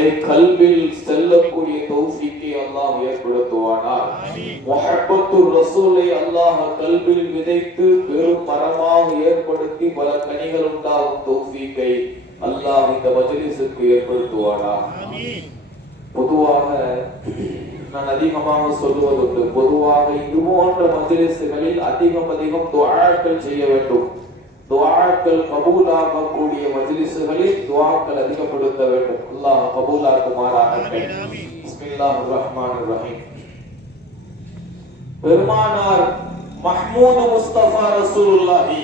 அவர்களை கல்வில் செல்லக்கூடிய தௌஃபீக்கை அல்லாஹ் ஏற்படுத்துவானார். முஹப்பத்துர் ரசூலை அல்லாஹ் கல்வில் விதைத்து பெரும் மரமாக ஏற்படுத்தி பல கனிகள் உண்டாகும் தௌஃபீக்கை அல்லாஹ் இந்த மஜ்லிஸுக்கு ஏற்படுத்துவானார். பொதுவாக நான் அதிகமாக சொல்லுவதுண்டு, பொதுவாக இது போன்ற மஜ்லிஸ்களில் அதிகம் துஆக்கள் செய்ய வேண்டும். துஆக்கள் கபூலாகக்கூடிய மஜ்லிஸ்களில் துஆக்கள் அதிகப்படுத்த வேண்டும். அல்லாஹ் கபூலாக்குமாறாக. பிஸ்மில்லாஹிர் ரஹ்மானிர் ரஹீம். பெருமானார் மஹ்மூது முஸ்தபா ரசூலுல்லாஹி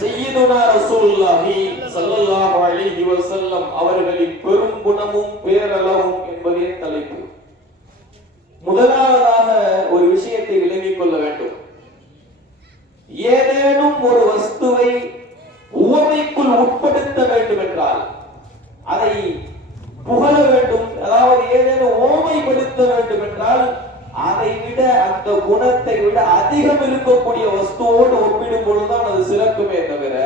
சய்யிதுனா ரசூலுல்லாஹி ஸல்லல்லாஹு அலைஹி வஸல்லம் அவர்களின் பெரும் குணமும் பேரளவும் என்பதே தலைப்பு. முதலாவதாக ஒரு விஷயத்தை விளங்கிக் கொள்ள வேண்டும். ஏதேனும் ஒரு வஸ்துவை உவமைக்குள் உட்படுத்த வேண்டும் என்றால் அதை புகழ வேண்டும், அதாவது ஏதேனும் ஓமைப்படுத்த வேண்டும் என்றால் அதை விட அந்த குணத்தை விட அதிகம் இருக்கக்கூடிய வஸ்துவோடு ஒப்பிடும் பொழுதுதான் அது சிறக்குமே தவிர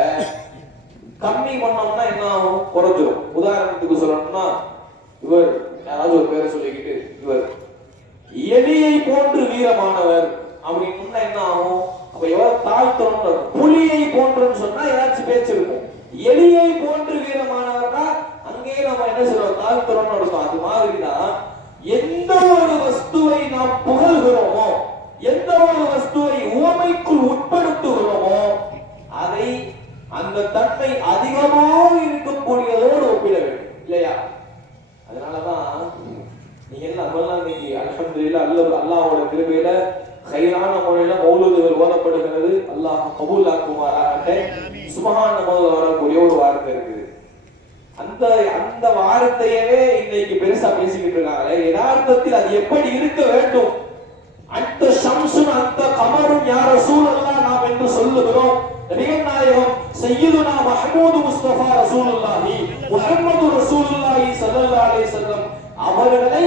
கம்மி பண்ணோம்னா என்ன ஆகும், குறைஞ்சிடும். உதாரணத்துக்கு சொல்லணும்னா, இவர் யாராவது ஒரு பேரை சொல்லிக்கிட்டு இவர் எலியை போன்று வீரமானவர் அப்படின்னு என்ன ஆகும், அப்ப எவ்வளவு தாழ்த்தணும். புலியை போன்றுன்னு சொன்னா ஏதாச்சும் பேச்சு இருக்கும். எலியை போன்று வீரமானவர்னா அங்கேயே நம்ம என்ன சொல்றோம், தாழ்த்தணும்னு இருக்கும். அது மாதிரிதான் எந்த ஒரு வஸ்துவை நாம் புகழ்கிறோமோ, எந்த ஒரு வஸ்துவை உவமைக்குள் உட்படுத்துகிறோமோ அதை அந்த தன்மை அதிகமாக இருக்கக்கூடியதோடு ஒப்பிட வேண்டும், இல்லையா? அதனாலதான் நீங்க நம்மெல்லாம் இன்னைக்கு அல்ஹம்துலில்லாஹ் அல்லாஹ்வோட கிருபையில கைரான முறையில மௌலூதுகள் ஓதப்படுகிறது. அல்லாஹ் கபூலாக்குமாறாக. சுப்ஹானல்லாஹ் வரக்கூடிய ஒரு வார்த்தை இருக்குது. அந்த வார்த்தையவே இன்னைக்கு பெருசா பேசிக்கிட்டு இருக்காங்க. யதார்த்தத்தில் அது எப்படி இருக்க வேண்டும்? அந்த ஷம்சுன் அந்த கமரும் யா ரசூலல்லாஹ் நாம் என்று சொல்லுகிறோம். நபிகள் நாயகம் சய்யிதுனா மஹ்மூது முஸ்தபா ரசூலுல்லாஹி முஹம்மது ரசூலுல்லாஹி ஸல்லல்லாஹு அலைஹி வஸல்லம் அவர்களை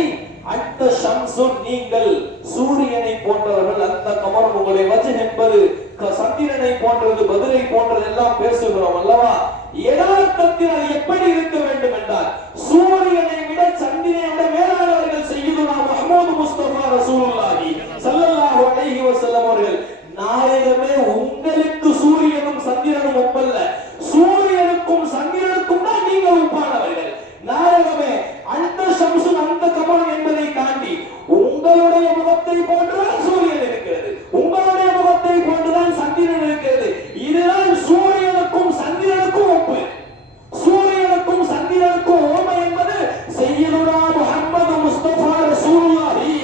அந்த ஷம்சுன் நீங்கள் சூரியனை போன்றவர்கள், அந்த கமரும் உங்களுடைய வஜ்ஹ் என்பது சந்திரனை போன்றது, பதிலை போன்றது எல்லாம் பேசுகிறோம் அல்லவா? யதார்த்தத்தில் அது எப்படி இருக்க வேண்டும் என்றால் சூரியனை விட சந்திரனை விட மேலானவர்கள் சய்யிதுனா மஹ்மூது முஸ்தபா ரசூலுல்லாஹி ஸல்லல்லாஹு அலைஹி வஸல்லம் அவர்கள். நாயகமே, உங்களுக்கு சூரியனும் சந்திரனும் ஒப்பல்ல, சூரியனுக்கும் சந்திரனுக்கும் தான் நீங்கள் ஒப்பானவர்கள். நாயகமே, அந்த ஷம்சுன் அந்த கமரும் என்பதை தாண்டி உங்களுடைய முகத்தை போன்றுதான் சூரியன் இருக்கிறது, உங்களுடைய முகத்தை போன்றுதான் சந்திரன் இருக்கிறது. இதுதான் சூரியனுக்கும் சந்திரனுக்கும் ஒப்பு. சூரியனுக்கும் சந்திரனுக்கும் ஓமை என்பது சய்யிதுனா முஹம்மது முஸ்தபா ரசூலுல்லாஹி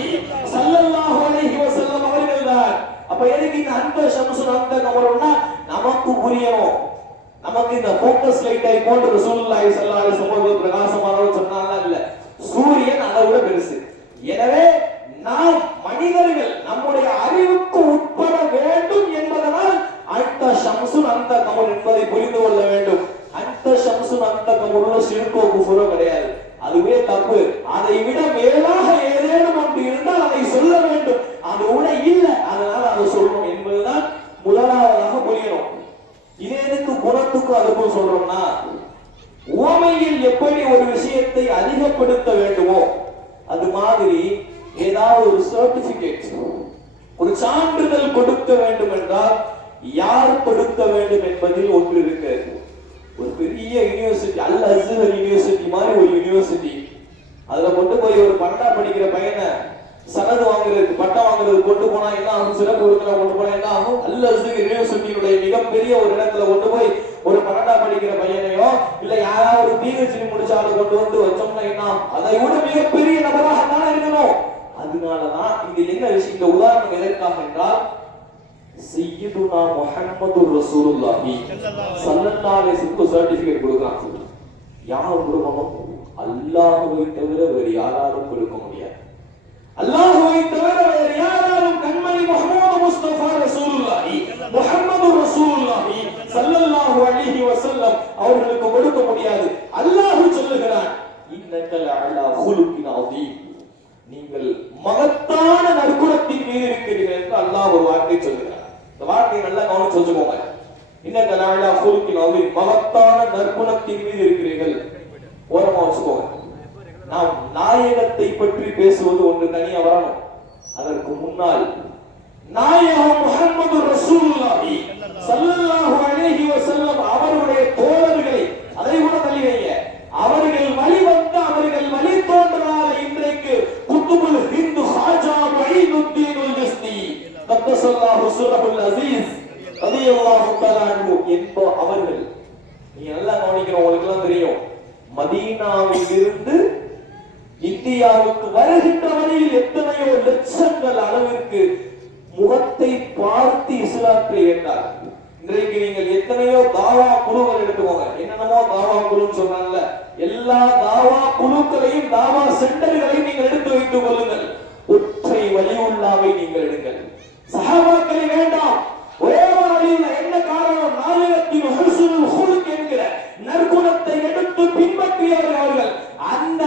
ஸல்லல்லாஹு அலைஹி வஸல்லம் அவர்கள் தான். அப்ப எதுக்கு இந்த அந்த ஷம்சுன் அந்த கமரும்னா நமக்கு புரியணும். நமக்கு இந்த ஃபோக்கஸ் லைட்டை போன்ற ரசூலுல்லாஹி ஸல்லல்லாஹு அலைஹி வஸல்லம் பிரகாசமானவர் சொன்னாங்க இல்ல, சூரியன் அதை விட பெருசு. எனவே நாம் மனிதர்கள் நம்முடைய அறிவுக்கு உட்பட வேண்டும் என்பதனால் அந்த ஷம்சுன் அந்த கமர் என்பதை புரிந்து கொள்ள வேண்டும். அந்த ஷம்சுன் அந்த கமருல ஷிர்கோ குஃப்ரோ கிடையாது, அதுவே தப்பு. அதை விட மேலாக ஏதேனும் ஒன்று இருந்தால் அதை சொல்ல வேண்டும். அது கூட இல்ல, அதனால அதை சொல்லணும் என்பதுதான் முதலாவதாக புரியணும். இதே எதுக்கு குணத்துக்கு அதுக்கும் சொல்றோம்னா, உவமையில் எப்படி ஒரு விஷயத்தை அதிகப்படுத்த வேண்டுமோ அது மாதிரி ஏதாவது ஒரு சர்டிபிகேட், ஒரு சான்றிதழ் கொடுக்க வேண்டும் என்றால் யார் கொடுக்க வேண்டும் என்பதில் ஒன்று இருக்கு. ஒரு பெரிய யூனிவர்சிட்டி, அல் அஸ்ஹர் யூனிவர்சிட்டி மாதிரி ஒரு யூனிவர்சிட்டி, அதுல கொண்டு போய் ஒரு பட்டா படிக்கிற பையனை சனது வாங்குறதுக்கு, பட்டம் வாங்குறதுக்கு கொண்டு போனா என்ன ஆகும், சிறப்பு விருதுல கொண்டு போனா என்ன ஆகும்? அல் அஸ்ஹர் யூனிவர்சிட்டியுடைய மிகப்பெரிய ஒரு இடத்துல கொண்டு போய் ஒரு 12ஆம் படிக்கிற பையனையோ இல்ல யாராவது ஒரு பிஹெச்டி முடிச்சாலும் கொண்டு வந்து வச்சோம்னா என்ன, அதை விட மிகப்பெரிய நபராக தானே இருக்கணும். அதனாலதான் இது என்ன விஷயம், இந்த உதாரணம் எதற்காக என்றால் சய்யிதுனா முஹம்மது ரசூலுல்லாஹி ஸல்லல்லாஹு அலைஹி வஸல்லம் சர்டிபிகேட் கொடுக்கறாங்க. யார் கொடுக்கணும்? அல்லாஹ்வை தவிர வேறு யாராலும் கொடுக்க முடியாது. அல்லாஹ்வை தவிர வேறு யாராலும் கண்மணி முஹம்மது முஸ்தபா ரசூலுல்லாஹி முஹம்மது ரசூலுல்லாஹி ஸல்லல்லாஹு அலைஹி வஸல்லம் அவர்களுக்கு கொடுக்க முடியாது. அல்லாஹ் சொல்லுகிறான், இன்னக லஅலா குலுகின் அதீம், நீங்கள் மகத்தான நற்குணத்தின் மீது இருக்கிறீர்கள் என்று அல்லாஹ் ஒரு வார்த்தை சொல்லுகிறார். இந்த வார்த்தையை நல்லா கவனிச்சு வச்சுக்கோங்க. இன்னக லஅலா குலுகின் அதீம், மகத்தான நற்குணத்தின் மீது இருக்கிறீர்கள். ஓரமா வச்சுக்கோங்க. நாம் நாயகத்தை பற்றி பேசுவது ஒன்று தனியா வரணும். அதற்கு முன்னால் நாயகம் முஹம்மது ரசூலுல்லாஹி ஸல்லல்லாஹு அலைஹி வஸல்லம் அவருடைய தோழர்களை அதை கூட தள்ளி வைங்க. அவர்கள் வழிவந்த அவர்கள் வழி தோன்றலால இன்றைக்கு குத்துபுல் ஹிந்து ஹாஜா மஈனுத்தீனுல் ஜஸ்தி கத்தஸல்லாஹு சிர்ரஹுல் அஸீஸ் ரலியல்லாஹு தஆலா அன்ஹு என்ப அவர்கள். நீங்க நல்லா கவனிக்கணும், உங்களுக்கு எல்லாம் தெரியும், மதீனாவில் இருந்து இந்தியாவுக்கு வருகின்ற வழியில் எத்தனையோ லட்சங்கள் அளவிற்கு முகத்தை பார்த்து இஸ்லாத்தை ஏற்றார். இன்றைக்கு நீங்கள் எத்தனையோ தாவா குழுக்கள் எடுத்துக்கோங்க, என்னென்னமோ தாவா குழுன்னு சொல்றாங்கல்ல, எல்லா தாவா குழுக்களையும் தாவா சென்டர்களையும் நீங்கள் எடுத்து வைத்துக் கொள்ளுங்கள். ஒற்றை வலியுல்லாவை நீங்கள் எடுங்கள். சஹாபாக்களை வேண்டாம், ஒரே ஒரு வழியில். என்ன காரணம்? நாயகத்தின் ஹுஸ்னுல் ஹுலுக் என்கிற நற்குணத்தை எடுத்து பின்பற்றியவர்கள் அவர்கள். அந்த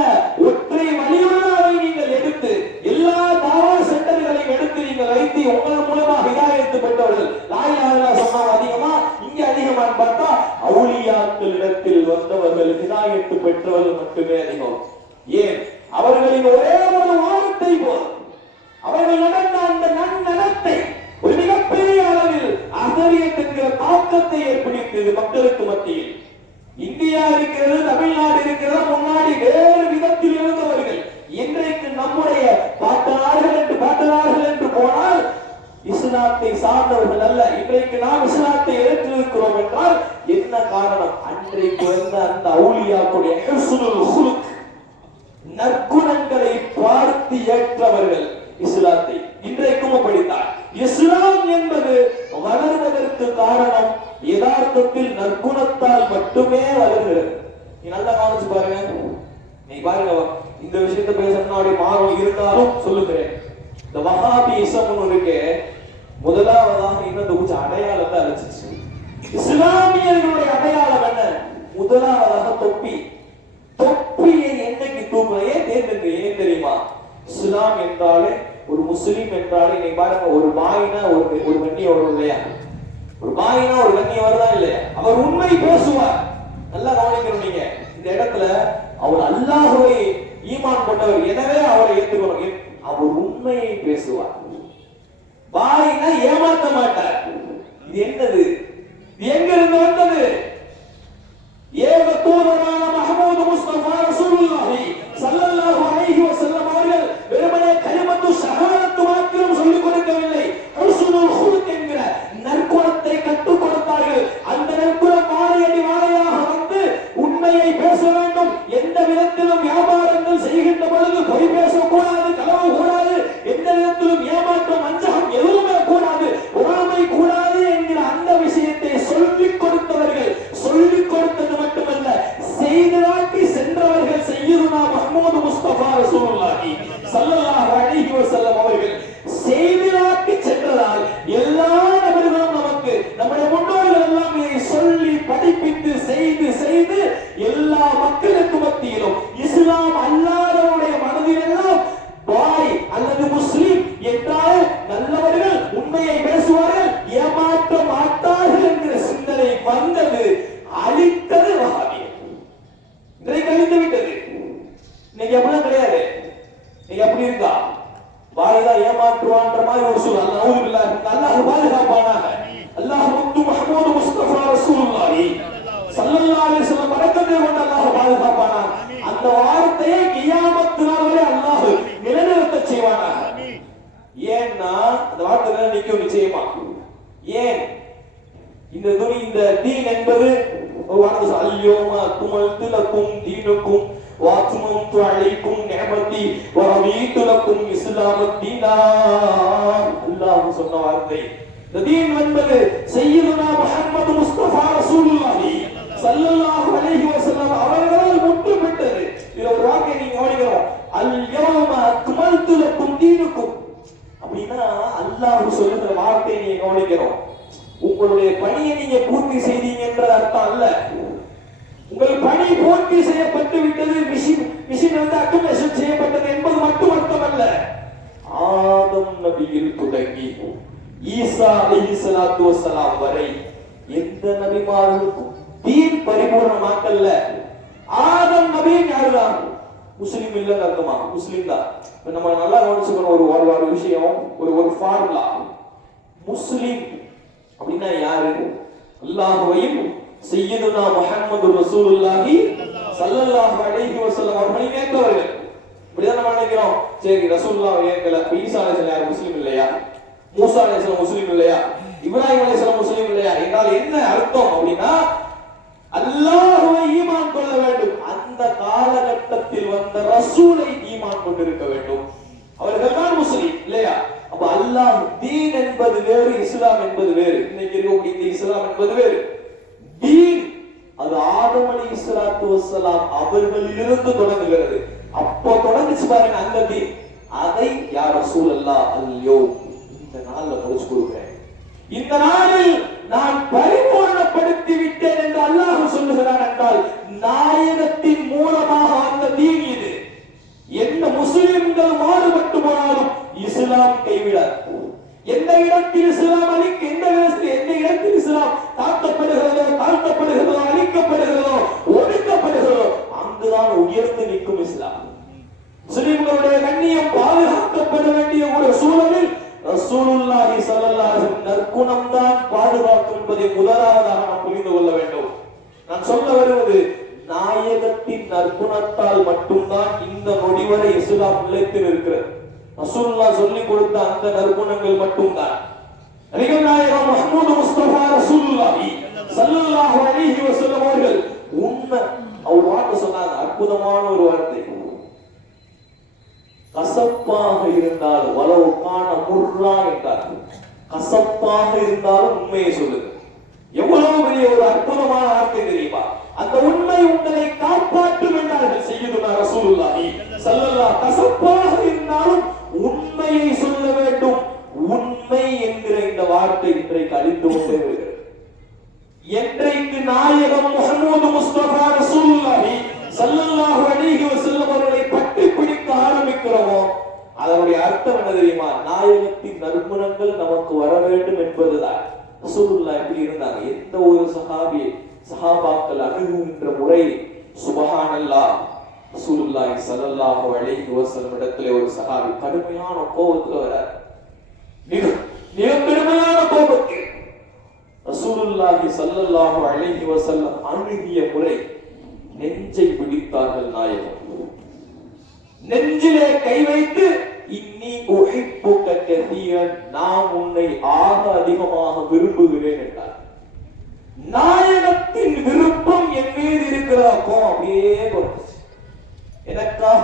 ஒற்றை வலியுல்லாவை நீங்கள் எடுத்து எல்லா தாவா சென்டர்களையும் எடுத்து நீங்கள் வைத்து உங்கள் மூலமாக ஹிதாயத்து பெற்றவர்கள். லா இலாஹா இல்லல்லாஹ் சொன்னாங்க அதிகமா, இங்க அதிகமான்னு பார்த்தா அவுலியாக்களிடத்தில் வந்தவர்கள் ஹிதாயத்து பெற்றவர்கள் மட்டுமே அதிகம். ஏன்? அவர்களின் ஒரே ஒரு வார்த்தை போதும். அவர்கள் நடந்த அந்த நன்னடத்தை ஒரு மிகப்பெரிய அளவில் அகரியத் என்கிற தாக்கத்தை ஏற்படுத்தியது மக்களுக்கு மத்தியில். இந்தியா இருக்கிறது, தமிழ்நாடு இருக்கிறது, முன்னாடி வேறு விதத்தில் இருந்தவர்கள் இன்றைக்கு நம்முடைய பாட்டனார்கள் என்று போனால் இஸ்லாத்தை சார்ந்தவர்கள் அல்ல. இன்றைக்கு நாம் இஸ்லாத்தை ஏற்றிருக்கிறோம் என்றால் என்ன காரணம்? அன்றைக்கு வந்த அந்த அவுலியாக்குடைய ஹுஸ்னுல் ஹுலுக் நற்குணங்களை பார்த்து ஏற்றவர்கள் இஸ்லாத்தை. இன்றைக்கும் அப்படித்தான். இஸ்லாம் என்பது வளர்வதற்கு காரணம் யதார்த்தத்தில் நற்குணத்தால் மட்டுமே வளர்கிறது. நீ நல்லா கவனிச்சு பாருங்க. நீ பாருங்க, இந்த விஷயத்தை பேசணும்னா அப்படி மாறும், இருந்தாலும் சொல்லுகிறேன். இந்த வஹாபிசம் இருக்கு, முதலாவதாக இன்னொரு கொஞ்சம் அடையாளத்தை அழைச்சிச்சு. இஸ்லாமியர்களுடைய அடையாளம் என்ன? முதலாவதாக தொப்பி. தொப்பியை என்னைக்கு தூக்குறேன்? ஏன் தெரியுமா? இஸ்லாம் என்றாலே, ஒரு முஸ்லீம் என்றாலே, நீ பாருங்க, ஒரு பாயினா ஒரு கண்ணியம் வரும் இல்லையா? ஒரு பாயினா ஒரு கண்ணியம் வருதா இல்லையா? அவர் உண்மை பேசுவார். நல்லா கவனிக்கணும் நீங்க இந்த இடத்துல. அவர் அல்லாஹ்வை ஈமான் கொண்டவர், எனவே அவரை ஏற்றுக்கணும். அவர் உண்மையை பேசுவார். பாயினா ஏமாத்த மாட்டார். இது என்னது? இது எங்க இருந்து வந்தது? ஏக தூதரான முஹம்மது முஸ்தபா ரசூலுல்லாஹி ஸல்லல்லாஹு அலைஹி வஸல்லம் அவர்கள் வெறுமனே கலிமத்து ஷஹாதத்து மாத்திரம் சொல்லிக் கொடுக்கவில்லை, ஹுஸ்னுல் ஹுலுக் என்கிற நற்குணத்தை கற்றுக் கொடுத்தார்கள். அந்த நற்குணம் வாழையடி வாழையாக வந்து உண்மையை பேச வேண்டும். எந்த விதத்திலும் வியாபாரங்கள் செய்கின்ற பொழுது பொய் பேசக்கூடாது, களவு கூடாது, எந்த விதத்திலும் ஏமாற்றம், வஞ்சகம் எதுவுமே கூடாது, பொறாமை கூடாது என்கிற அந்த விஷயத்தை சொல்லிக் கொடுத்தவர்கள். சொல்லிக் கொடுத்தது மட்டுமல்ல, செய்தாக்கி சென்றவர்கள் சய்யிதுனா முஹம்மது முஸ்தபா ரசூலுல்லாஹி ஸல்லல்லாஹு அலைஹி வஸல்லம் அவர்கள். செய்தாக்கி சென்றதால் எல்லா நபர்களும் நமக்கு, நம்முடைய முன்னோர்கள் எல்லாம் இதை சொல்லி படிப்பித்து செய்து எல்லா மக்களுக்கு மத்தியிலும் இஸ்லாம் அல்லாதவருடைய மனதிலெல்லாம் பாய் அல்லது முஸ்லிம் என்றால் நல்லவர்கள், உண்மையை பேசுவார்கள், ஏமாற்ற மாட்டார்கள் என்கிற சிந்தனை வந்தது. அழித்தது வஹாபியம். இன்றைக்கு அழித்து விட்டது. இன்னைக்கு அப்படிலாம் கிடையாது. இன்னைக்கு அப்படி இருக்கா? வாய்தான் ஏமாற்றுவான்ற மாதிரி ஒரு சூழல். அல்லாஹ் பாதுகாப்பானாக. அல்லாஹ் முத்து முஹம்மது முஸ்தபா ரசூலுல்லாஹி ஸல்லல்லாஹு அலைஹி வஸல்லம் பரக்கத்தை கொண்டு அல்லாஹ் பாதுகாப்பானாக. அந்த வார்த்தையை கியாமத் நாள் வரை அல்லாஹ் நிலைநிறுத்த செய்வானாக. ஏன்னா அந்த வார்த்தை நிற்கும் நிச்சயமா. ஏன்? இந்த தீன் என்பது ஒரு வார்த்தை, அல்யோமா அக்மல்து லக்கும் தீனுக்கும் வஅத்மம்து அலைக்கும் நிஅமதி வரதீது லக்கும் இஸ்லாம தீனா. அல்லாஹ் சொன்ன வார்த்தை. இந்த தீன் என்பது சய்யிதுனா முஹம்மது முஸ்தபா ரசூலுல்லாஹி ஸல்லல்லாஹு அலைஹி வஸல்லம் அவர்களால் முற்றுப்பெற்றது. இதுல ஒரு வார்த்தை நீங்க கவனிக்கணும், அல்யோமா அக்மல்து லக்கும் தீனுக்கும். அப்படின்னா அல்லாஹ் சொல்லுகிற வார்த்தையை நீங்க கவனிக்கணும். உங்களுடைய பணியை நீங்க பூர்த்தி செய்தீங்க என்ற அர்த்தம் அல்ல. உங்கள் பணி பூர்த்தி செய்யப்பட்டு விட்டது, மிஷின் வந்து அக்குமேஷன் செய்யப்பட்டது என்பது மட்டும் அர்த்தமல்ல. ஆதம் நபியில் தொடங்கி ஈசா அலைஹிஸ்ஸலாத்து வஸ்ஸலாம் வரை எந்த நபிமார்களுக்கும் தீன் பரிபூர்ணமாக்கல்ல. ஆதம் நபி யாருதான்? முஸ்லீம் இல்லைன்னு அர்த்தமா? முஸ்லீம் தான். நம்ம நல்லா கவனிச்சுக்கணும் ஒரு விஷயம், ஒரு ஃபார்முலா. முஸ்லீம் அப்படின்னா யாரு? அல்லாஹ்வையும் சய்யிதுனா முஹம்மது ரசூலுல்லாஹி ஸல்லல்லாஹு அலைஹி வஸல்லம் அவர்களை ஏற்றவர்கள். இப்படிதான் நம்ம நினைக்கிறோம். சரி, ரசூலுல்லாஹ் ஏற்கல, ஈசா அலைஹிஸ்ஸலாம் முஸ்லீம் இல்லையா? மூசா அலைஹிஸ்ஸலாம் முஸ்லீம் இல்லையா? இப்ராஹிம் அலைஹிஸ்ஸலாம் முஸ்லீம் இல்லையா என்றால் என்ன அர்த்தம் அப்படின்னா, அல்லாஹ்வை ஈமான் கொள்ள வேண்டும், அந்த காலகட்டத்தில் வந்த ரசூலை ஈமான் கொண்டிருக்க வேண்டும், அவர்கள் தான் முஸ்லீம் இல்லையா? அப்ப அல்லாஹ் தீன் என்பது வேறு, இஸ்லாம் என்பது வேறு. இன்னைக்கு இருக்கக்கூடிய இந்த இஸ்லாம் என்பது வேறு. தீன் அது ஆதம் அலைஹிஸ்ஸலாத்து வஸ்ஸலாம் அவர்களிலிருந்து தொடங்குகிறது. அப்போ தொடங்குச்சு பாருங்க அந்த தீன். அதை யா ரசூலல்லாஹ் அல்யோ இந்த நாள்ல முடிச்சு கொடுக்கிறேன், இந்த நாளில் நான் பரிபூர்ணப்படுத்தி விட்டேன் என்று அல்லாஹ் சொல்லுகிறான் என்றால் நாயகத்தின் மூலமாக அந்த தீன் இது. எந்த முஸ்லிம்கள் மாறுபட்டு போனாலும் இஸ்லாம் கைவிடாது. எந்த இடத்தில் இஸ்லாம் எந்த இடத்தில் இஸ்லாம் தாக்கப்படுகிறதோ, தாழ்த்தப்படுகிறதோ, அழிக்கப்படுகிறதோ, ஒடுக்கப்படுகிறதோ அங்குதான் உயர்ந்து நிற்கும் இஸ்லாம். முஸ்லிம்களுடைய கண்ணியம் பாதுகாக்கப்பட வேண்டிய ஒரு சூழலில் ரசூலுல்லாஹி ஸல்லல்லாஹு அலைஹி வஸல்லம் நற்குணம் தான் பாதுகாக்கும் என்பதை முதலாவதாக நாம் புரிந்து கொள்ள வேண்டும். நான் சொல்ல வருவது, நாயகத்தின் நற்குணத்தால் மட்டும்தான் இந்த நொடி வரை இஸ்லாம் நிலைத்து நிற்கிறது. ரசூலுல்லாஹ் சொல்லிக் கொடுத்த அந்த நற்குணங்கள் மட்டும்தான். நபிகள் நாயகம் முஹம்மது முஸ்தபா ரசூலுல்லாஹி ஸல்லல்லாஹு அலைஹி வஸல்லம் அவர்கள் ஒரு வார்த்தை சொன்னாங்க, அற்புதமான ஒரு வார்த்தை. கசப்பாக இருந்தாலும் வலவுக்கான முர்ரா என்றார். கசப்பாக இருந்தாலும் உண்மையை சொல்லுங்க. எவ்வளவு பெரிய ஒரு அற்புதமான வார்த்தை தெரியுமா? அந்த உண்மை உங்களை காப்பாற்றும் என்றார்கள் சய்யிதுனா ரசூலுல்லாஹி ஸல்லல்லாஹு. கசப்பாக இருந்தாலும் உண்மையை சொல்ல வேண்டும். உண்மை என்கிற இந்த வார்த்தை இன்றைக்கு அழிந்து கொண்டே வருகிறது. என்றைக்கு நாயகம் முஹம்மது முஸ்தபா ரசூலுல்லாஹி ஸல்லல்லாஹு அலைஹி வஸல்லம் அவர்களை பற்றி பிடிக்க ஆரம்பிக்கிறோமோ அதனுடைய அர்த்தம் என்ன தெரியுமா? நாயகத்தின் நற்குணங்கள் நமக்கு வர வேண்டும் என்பதுதான். ரசூலுல்லாஹ் எப்படி இருந்தாங்க? எந்த ஒரு சஹாபாக்கள் அணுகுகின்ற முறை சுப்ஹானல்லாஹ். ரசூலுல்லாஹி ஸல்லல்லாஹு அலைஹி வஸல்லம் இடத்திலே ஒரு சஹாபி கடுமையான கோபத்துல வரார். மிக கடுமையான கோபத்தில் ரசூலுல்லாஹி ஸல்லல்லாஹு அலைஹி வஸல்லம் அணுகிய முறை நெஞ்சை பிடித்தார்கள் நாயகம். நெஞ்சிலே கை வைத்து இன்னி உஹிப்புக கதீரன், நான் உன்னை ஆக அதிகமாக விரும்புகிறேன் என்றார். நாயகத்தின் விருப்பம் என் மீது இருக்கிறாக்கோ அப்படியே குறைச்சு, எனக்காக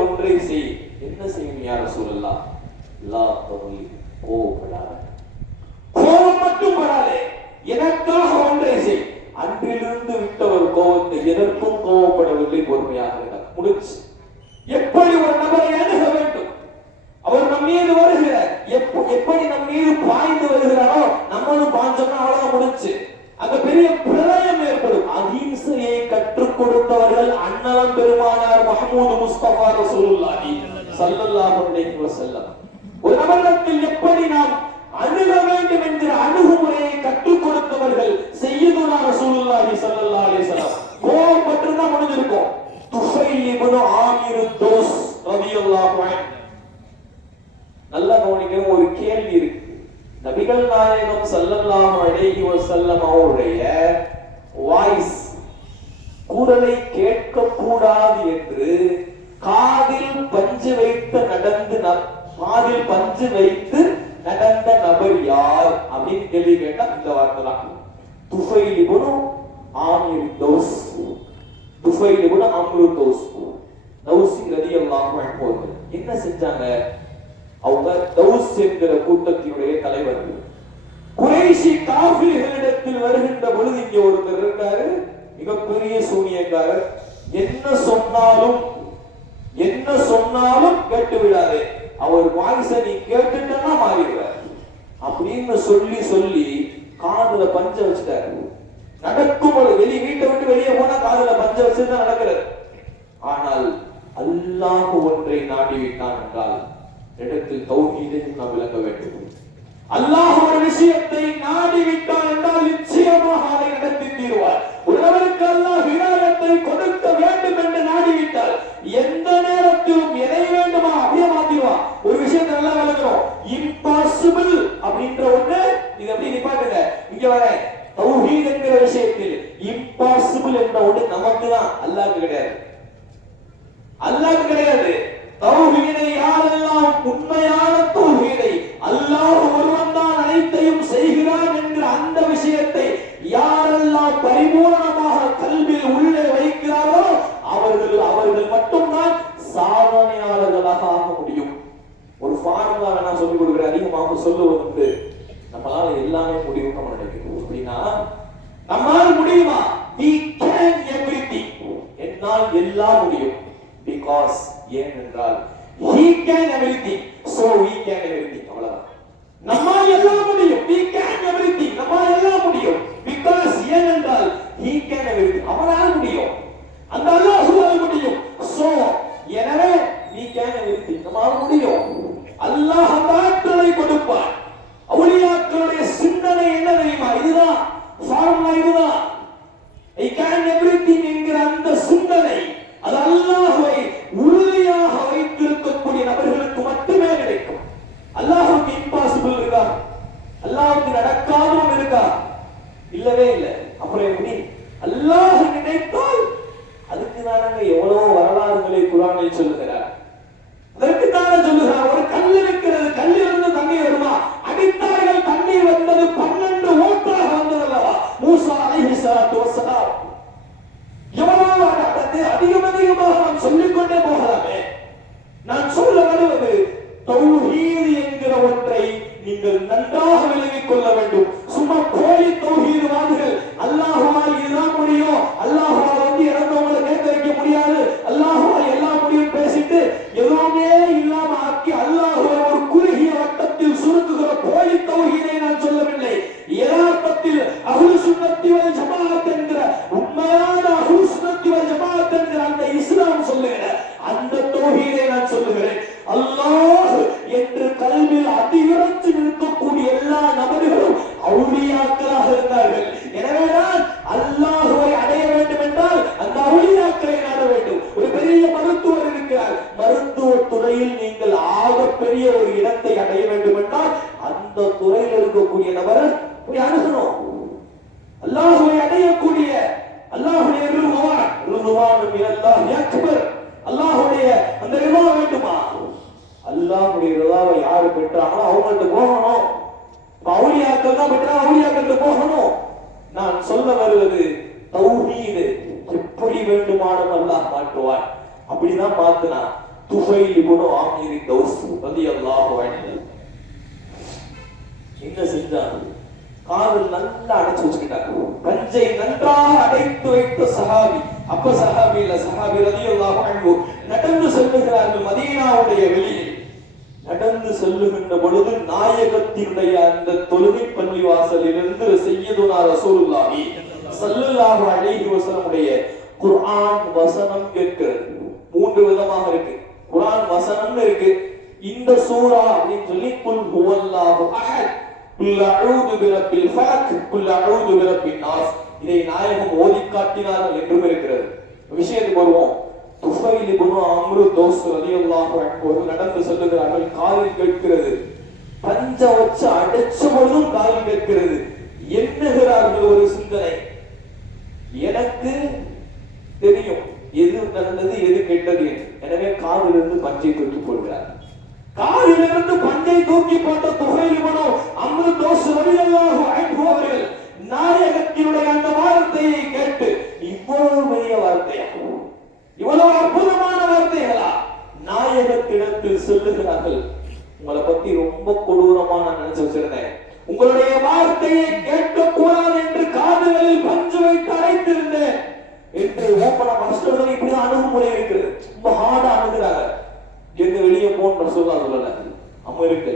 ஒன்றை செய். என்ன செய்யும் யா ரசூலல்லாஹ்? லா தகுல், கோபப்படாத, கோபம் மட்டும் படாதே, எனக்காக ஒன்றை செய். அன்றிலிருந்து விட்டவர் கோபத்தை எதற்கும் கோபப்படவில்லை, பொறுமையாக இருந்தார். முடிச்சு. எப்படி ஒரு நபரை அணுக வேண்டும்? அவர் நம் மீது வருகிறார், எப்படி நம் மீது பாய்ந்து வருகிறாரோ நம்மளும் பாஞ்சோம்னா அவ்வளவு முடிச்சு. அங்க பெரிய பிரளயம் ஏற்படும். அஹிம்சையை கற்றுக் கொடுத்தவர்கள் அண்ணலம் பெருமானார் முஹம்மது முஸ்தபா ரசூலுல்லாஹி ஸல்லல்லாஹு அலைஹி வஸல்லம். ஒரு நபரிடத்தில் எப்படி நாம் அணுக வேண்டும் என்கிற அணுகுமுறையை கற்றுக் கொடுத்தவர்கள் சய்யிதுனா ரசூலுல்லாஹி ஸல்லல்லாஹு அலைஹி வஸல்லம். கோபப்பட்டு தான் முடிஞ்சிருக்கும். துஃபைல் இப்னு ஆமிர் தௌஸ் ரலியல்லாஹு அன்ஹு. நல்ல கவனிக்கணும், ஒரு கேள்வி இருக்கு. நபிகள் நாயகம் ஸல்லல்லாஹு அலைஹி வஸல்லம் அவருடைய வாய்ஸ் குரலை கேட்க கூடாது என்று காதில் பஞ்சு வைத்து நடந்த நபர் யார் அப்படின்னு கேள்வி கேட்டா இந்த வார்த்தை தான். துஃபைல் இப்னு ஆமிர் தௌஸ். துஃபைல் இப்னு ஆமிர் தௌஸ் தௌசி ரலியல்லாஹு அன்ஹு என்ன செஞ்சாங்க? அவங்க தௌஸ் என்கிற கூட்டத்தினுடைய தலைவர். குறைஷி காஃபிர்களிடத்தில் வருகின்ற பொழுது இங்க ஒருத்தர் இருக்காரு, மிகப்பெரிய சூனியக்காரர். என்ன சொன்னாலும் கேட்டு விடாதே, அவர் வாய்ஸ நீ கேட்டுட்டா மாறிடுவார் அப்படின்னு சொல்லி காதுல பஞ்ச வச்சுட்டாரு. நடக்கும் பொழுது வீட்டை விட்டு வெளியே போனா காதுல பஞ்ச வச்சுதான் நடக்கிறது. ஆனால் அல்லாஹ் ஒன்றை நாடிவிட்டான் என்றால் இடத்தில் தௌஹீதையும் நாம் விளங்க வேண்டும். அல்லாஹ் ஒரு விஷயத்தை நாடிவிட்டான் என்றால் நிச்சயமாக அதை நடத்தி தீர்வார். ஒருவருக்கு அல்லாஹ் விநாயகத்தை கொடுக்க வேண்டும் என்று நாடிவிட்டால் எந்த அல்லாஹ் கிடையாது. தௌஹீதை யாரெல்லாம் உண்மையான தௌஹீதை அல்லாஹ் ஒருவன் தான் அனைத்தையும் செய்கிறான் என்ற அந்த விஷயத்தை யாரெல்லாம் பரிபூர்ணமாக கல்வியில் உள்ளே வைக்கிறாரோ அவர்கள் மட்டும்தான் சாதனையாளர்களாக ஆக முடியும். ஒரு ஃபார்முலா வேணா சொல்லிக் கொடுக்குற அதிகமாக சொல்லுவது நம்மளால எல்லாமே முடியும் நம்ம நினைக்கிறோம். அப்படின்னா நம்மால் முடியுமா? we can everything. என்னால் எல்லாம் முடியும். because ஏனென்றால் he can everything, so we can everything. அவ்வளவுதான். நம்மால் எல்லாம் முடியும். we can everything. நம்மால் எல்லாம் முடியும். because ஏனென்றால் he can everything. அவரால் முடியும். அந்த அல்லாஹ்வால் முடியும். so எனவே we can everything. நம்மால் முடியும். அல்லாஹ் அந்த ஆற்றலை கொடுப்பான். அவுலியாக்களுடைய சிந்தனை என்ன தெரியுமா? இதுதான் ஃபார்முலா. இதுதான் I can everything என்கிற அந்த சிந்தனை அது அல்லாஹ்வை உறுதியாக வைத்திருக்கக்கூடிய நபர்களுக்கு மட்டுமே கிடைக்கும். அல்லாஹ்வுக்கு இம்பாசிபிள் இருக்கா? அல்லாஹ்வுக்கு நடக்காதவும் இருக்கா? இல்லவே இல்லை. அப்புறம் எப்படி? அல்லாஹ் நினைத்தால் அதுக்கு தானங்க எவ்வளவு வரலாறுகளை குர்ஆனில் சொல்லுகிறார். அதற்கு தானே சொல்லுகிறார். ஒரு கல் இருக்கிறது, கல்லிலிருந்து தண்ணீர் வருமா? அடித்தார்கள், தண்ணீர் வந்தது 12 ஊற்றாக வந்தது அல்லவா? மூசா அலைஹிஸ்ஸலாத்து வஸ்ஸலாம். எவ்வளவு அதிகமாக நாம் சொல்லிக்கொண்டே போகலாமே. நான் சொல்ல வருவது தௌஹீத் என்கிற ஒன்றை நீங்கள் நன்றாக விளங்கிக் கொள்ள வேண்டும். சும்மா போலி தௌஹீத்வாதிகள் அல்லாஹ்வால் இதுதான் முடியும், அல்லாஹ்வால் இறந்தவங்களை கேட்க வைக்க முடியாது, அல்லாஹ்வால் எல்லாம் முடியும் பேசிட்டு எதுவுமே இல்லாம ஆக்கி அல்லாஹ்வை ஒரு குறுகிய வட்டத்தில் சுருக்குகிற போலி தௌஹீதை நான் சொல்லவில்லை. யதார்த்தத்தில் அஹ்லுஸ் சுன்னத்தி வல் ஜமாஅத் என்கிற உண்மையான அஹ்லுஸ் சுன்னத்தி வல் ஜமாஅத் என்கிற அந்த இஸ்லாம் சொல்லுகிற அந்த தௌஹீதை நான் சொல்லுகிறேன். அல்லாஹ் என்று கல்வியில் அதிகரித்து நிற்கக்கூடிய எல்லா நபர்களும் அவுலியாக்களாக இருந்தார்கள். எனவேதான் அல்லாஹ்வை அடைய வேண்டும் என்றால் அந்த அவுலியாக்களை நாட வேண்டும். ஒரு பெரிய மருத்துவர் இருக்கிறார், மருத்துவ துறையில் நீங்கள் ஆகப்பெரிய ஒரு இடத்தை அடைய வேண்டும் என்றால் அந்த துறையில் இருக்கக்கூடிய நபரை போய் அணுகணும். அல்லாஹ்வை அடையக்கூடிய அல்லாஹ்வுடைய ரிதுவான் மினல்லாஹி அக்பர், அல்லாஹ்வுடைய அந்த ரிதா வேண்டுமா? அல்லாஹ்வுடைய ரிதாவை யாரு பெற்றாங்களோ அவங்கள்ட்ட போகணும். அவுலியாக்கள் தான் பெற்றா அவுலியாக்கள் போகணும். நான் சொல்ல வருவது தௌஹீத் எப்படி வேண்டுமானும் அல்லாஹ் மாற்றுவான். அப்படிதான் மாத்துனா துஃபைல் இப்னு ஆமீர் தௌஸ் ரலியல்லாஹு அன்ஹு என்ன செஞ்சான்? காதில் நல்லா அடைச்சு வச்சுக்கிட்டாங்க. பஞ்சை நன்றாக அடைத்து வைத்த சஹாபி. அப்ப சஹாபி இல்ல, சஹாபி ரலியல்லாஹு அன்ஹு நடந்து செல்லுகிறார்கள் மதீனாவுடைய வெளியில். நடந்து செல்லுகின்ற பொழுது நாயகத்தினுடைய அந்த தொழுகை பள்ளி வாசலிலிருந்து சய்யிதுனா ரசூலுல்லாஹி ஸல்லல்லாஹு அலைஹி வஸல்லம் குர்ஆன் வசனம் கேட்கிறது. 3 விதமாக இருக்கு. குர்ஆன் வசனம் இருக்கு. இந்த சூரா அப்படின்னு சொல்லி குல் ஹுவல்லாஹு அஹத், குல் அஊது பிரப்பில் ஃபலக், குல் அஊது பிரப்பின் நாஸ், இதை நாயகம் ஓதி காட்டினார்கள் என்றும் இருக்கிறது. விஷயத்துக்கு வருவோம். துஃபைல் இப்னு அம்ரு தௌஸ் ரலியல்லாஹு அன்ஹு நடந்து செல்லுகிறார்கள். காதில் கேட்கிறது. பஞ்ச வச்சு அடைச்ச பொழுதும் காதில் கேட்கிறது. எண்ணுகிறார்கள் ஒரு சிந்தனை. எனக்கு தெரியும் எது நல்லது எது கெட்டது. எனவே காதிலிருந்து பஞ்சை தூக்கி போடுகிறார். காதிலிருந்து பஞ்சை தூக்கி போட்ட துஃபைல் இப்னு அம்ரு தௌஸ் ரலியல்லாஹு அன்ஹு அவர்கள் நாயகத்தினுடைய அந்த வார்த்தையை கேட்டு, இவ்வளவு பெரிய வார்த்தையா, இவ்வளவு அற்புதமான வார்த்தைகளா, நாயகத்திடத்தில் சொல்லுகிறார்கள். உங்களை பத்தி ரொம்ப கொடூரமா நான் நினைச்சு வச்சிருந்தேன். உங்களுடைய வார்த்தையை கேட்க கூடாது என்று காதுகளில் பஞ்சு வைத்து அடைத்திருந்தேன் என்று ஓப்பனா மாஸ்டர்கள் இப்படிதான் அணுகுமுறை இருக்கிறது. ரொம்ப ஹார்டா அணுகுறாங்க. எங்க வெளியே போன்ற சொல்லல அமெரிக்க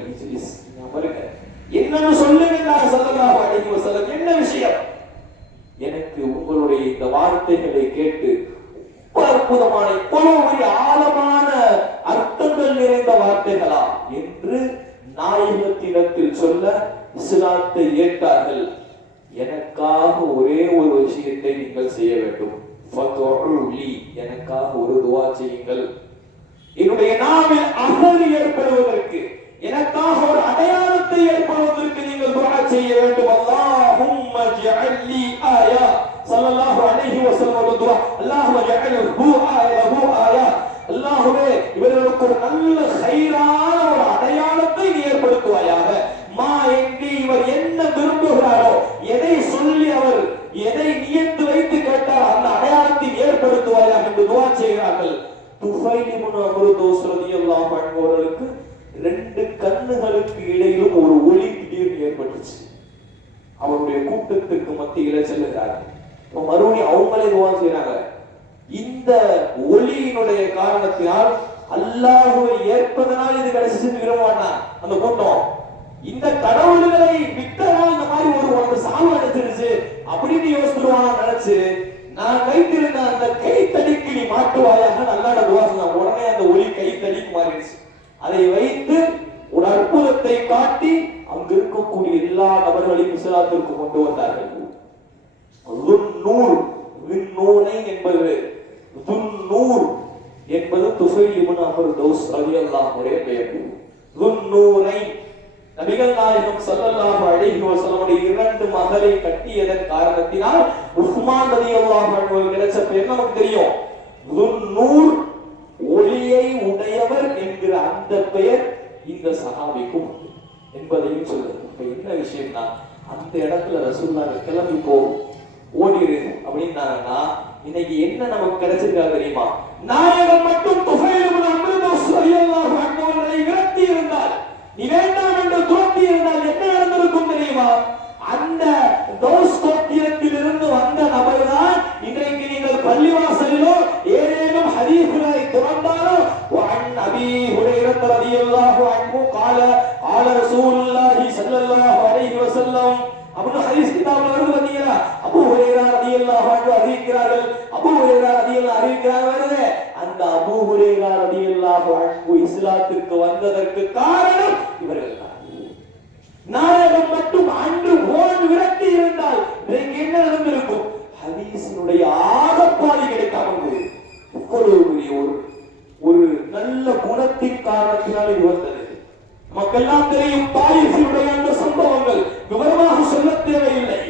என்னன்னு சொல்லுங்க ஸல்லல்லாஹு அலைஹி வஸல்லம். என்ன விஷயம்? எனக்கு உங்களுடைய இந்த வார்த்தைகளை கேட்டு அற்புதமான இவ்வளவு ஆழமான அர்த்தங்கள் நிறைந்த வார்த்தைகளா என்று நாயகத்திடத்தில் சொல்ல இஸ்லாத்தை ஏற்றார்கள். எனக்காக ஒரே ஒரு விஷயத்தை நீங்கள் செய்ய வேண்டும். எனக்காக ஒரு துஆ செய்யுங்கள். என்னுடைய நாவில் அகல் ஏற்படுவதற்கு, எனக்காக ஒரு அடையாளத்தை ஏற்படுவதற்கு நீங்கள் துஆ செய்ய வேண்டும். அல்லாஹும்ம ஜஅல்லி ஆயா ஸல்லல்லாஹு அலைஹி வஸல்லம் துஆ. அல்லாஹும்ம ஜஅல்ஹு ஆயா லஹு ஆயா. சொல்கிறார்கள், துஃபைல் இப்னு அம்ர் தௌஸ் ரலியல்லாஹு அன்ஹு அவர்களுக்கு 2 கண்ணுகளுக்கு இடையிலும் ஒரு ஒளி திடீர்னு ஏற்பட்டுச்சு. அவருடைய கூட்டத்துக்கு மத்தியில செல்லுகிறார்கள். மறுபடியும் அவங்களே துஆ செய்றாங்க. இந்த ஒளியினுடைய காரணத்தினால் அல்லாஹ்வை ஏற்பதனால் இது கடைசி விரும்புவானா அந்த கூட்டம். இந்த கடவுள்களை விட்டனால் இந்த மாதிரி ஒரு சாவு அடைச்சிருச்சு அப்படின்னு யோசிச்சுருவானா நினைச்சு, நான் வைத்திருந்த அந்த கைத்தடிக்கு நீ மாட்டுவாயாக நல்லாட துஆ செய்தான். உடனே அந்த ஒளி கைத்தடிக்கு மாறிடுச்சு. அதை வைத்து ஒரு அற்புதத்தை காட்டி அங்கு இருக்கக்கூடிய எல்லா நபர்களையும் இஸ்லாத்திற்கு கொண்டு வந்தார்கள். என்பது துஃபைல் இப்னு அம்ர் தௌஸ் ரலியல்லாஹு அன்ஹுடைய பெயர். துன்னூரைன் நபிகள் நாயகம் ஸல்லல்லாஹு அலைஹி வஸல்லம் 2 மகளை கட்டியதன் காரணத்தினால் உஸ்மான் ரலியல்லாஹு அன்ஹு கிடைச்ச பெயர் நமக்கு தெரியும். துன்னூர், ஒளியை உடையவர் என்கிற அந்த பெயர் இந்த சஹாபிக்கும் என்பதையும் சொல்லுது. இப்ப என்ன விஷயம்னா, அந்த இடத்துல ரசூலுல்லாஹ் கிளம்பி போ ஓடிரு அப்படின்னாங்கன்னா இன்னைக்கு என்ன நமக்கு கிடைச்சிருக்கா தெரியுமா? நாயகம் மட்டும் துஃபைல் இப்னு அம்ர் தௌஸ் ரலியல்லாஹு அன்ஹு அவர்களை விரட்டி இருந்தால், நீ வேண்டாம் என்று துரத்தி இருந்தால் என்ன நடந்திருக்கும் தெரியுமா? அந்த தௌஸ் கோத்திரத்தில் இருந்து வந்த நபர் தான் இன்றைக்கு நீங்கள் பள்ளிவாசலிலோ ஏதேனும் ஹதீஸ்களை துறந்தாலோ வஅன் அபீ ஹுரைரா ரலியல்லாஹு அன்ஹு قال قال رسول الله صلى الله عليه وسلم அப்படி ஹதீஸ் கிதாப்ல வருது பாத்தீங்களா? அபூ ஹுரைரா ரலியல்லாஹு அன்ஹு அறிவிக்கிறார்கள். அபூ ஹுரைரா ரலியல்லாஹு அறிவிக்கிறார் வருது. அந்த அபூ ஹுரைரா ரலியல்லாஹு அன்ஹு இஸ்லாத்திற்கு வந்ததற்கு காரணம் இவர்கள் தான். நாயகம் மட்டும் அன்று போன் விரட்டி இருந்தால் இன்றைக்கு என்ன நடந்திருக்கும்? ஹதீஸினுடைய ஆகப்பாதி கிடைக்காமல் போயிருக்கும். இவ்வளவு பெரிய ஒரு நல்ல குணத்தின் காரணத்தினால் இது வந்தது. மக்கெல்லாம் தெரியும் தாயிஃபினுடைய அந்த சம்பவங்கள், விவரமாக சொல்ல தேவையில்லை.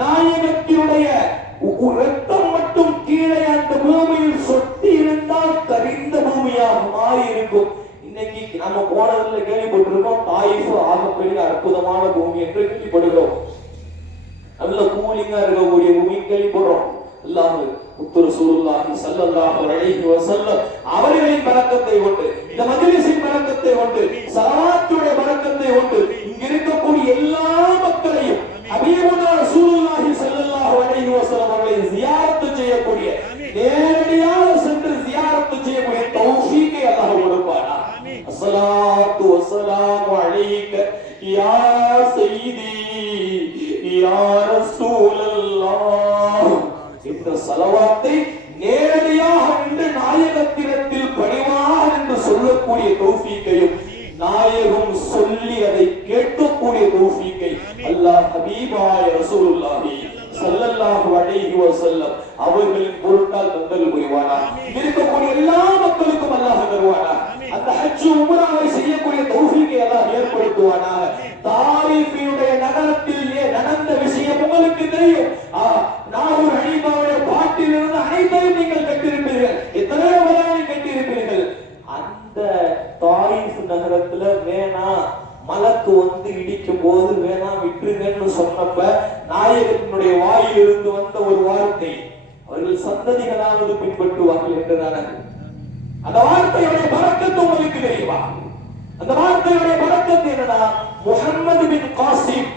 நாயகத்தினுடைய ரத்தம் மட்டும் கீழே அந்த பூமியில் சொட்டி இருந்தால் கரிந்த பூமியாக மாறி இருக்கும். இன்னைக்கு நம்ம போனதுல கேள்விப்பட்டிருக்கோம், தாயிஃப் ஆகப்பெரிய அற்புதமான பூமி என்று கேள்விப்படுகிறோம். நல்ல கூலிங்கா இருக்கக்கூடிய பூமி கேள்விப்படுறோம். அல்லாஹ் ரசூலுல்லாஹி ஸல்லல்லாஹு அலைஹி வஸல்லம் அவர்களின் பரக்கத்தை கொண்டு, இந்த மஜ்லிஸின் பரக்கத்தை கொண்டு, ஸலவாத்துடைய பரக்கத்தை கொண்டு இங்க இருக்கக்கூடிய எல்லா மக்களையும் ஹபீபுனா ரசூலுல்லாஹி ஸல்லல்லாஹு அலைஹி வஸல்லம் அவர்களை ஜியாரத் செய்யக்கூடிய, நேரடியாக சென்று ஜியாரத் செய்யக்கூடிய தௌஃபீக்கை அல்லாஹ் கொடுப்பானா. அஸ்ஸலாத்து வஸ்ஸலாமு அலைக யா சய்யிதி யா ரசூலல்லாஹ் என்ற ஸலவாத்தை நேரடியாக நின்று நாயகத்திடத்தில் பணிவாக என்று சொல்லக்கூடிய தௌஃபீக்கையும், நாயகம் சொல்லி அதை கேட்கக்கூடிய தௌஃபீக்கை அல்லாஹ் ஹபீபாய ரசூலுல்லாஹி ஸல்லல்லாஹு அலைஹி வஸல்லம் அவர்களின் பொருட்டால் தந்தல் புரிவானா. இருக்கக்கூடிய எல்லா மக்களுக்கும் அல்லாஹ் தருவானா. அந்த ஹஜ் உம்ராவை செய்யக்கூடிய தௌஃபீக்கை அல்லாஹ் ஏற்படுத்துவானா. தாயிஃபினுடைய நகரத்தில் நடந்த விஷயம் உங்களுக்கு தெரியும். நாகூர் ஹனீஃபாவுடைய பாட்டிலிருந்து அனைத்தையும் நீங்கள் கட்டிருப்பீர்கள். எத்தனையோ பயானை கட்டிருப்பீர்கள். அந்த தாயிஃப் நகரத்துல வேணா மலக்கு வந்து இடிக்கும் போது வேணா விட்டுருங்கன்னு சொன்னப்ப நாயகத்தினுடைய வாயிலிருந்து வந்த ஒரு வார்த்தை, அவர்கள் சந்ததிகளாவது பின்பற்றுவார்கள் என்றுதான. அந்த வார்த்தையுடைய பரக்கத்து உங்களுக்கு தெரியுமா? அந்த வார்த்தையுடைய பரக்கத்து என்னன்னா, முஹம்மது பின் காசிம்.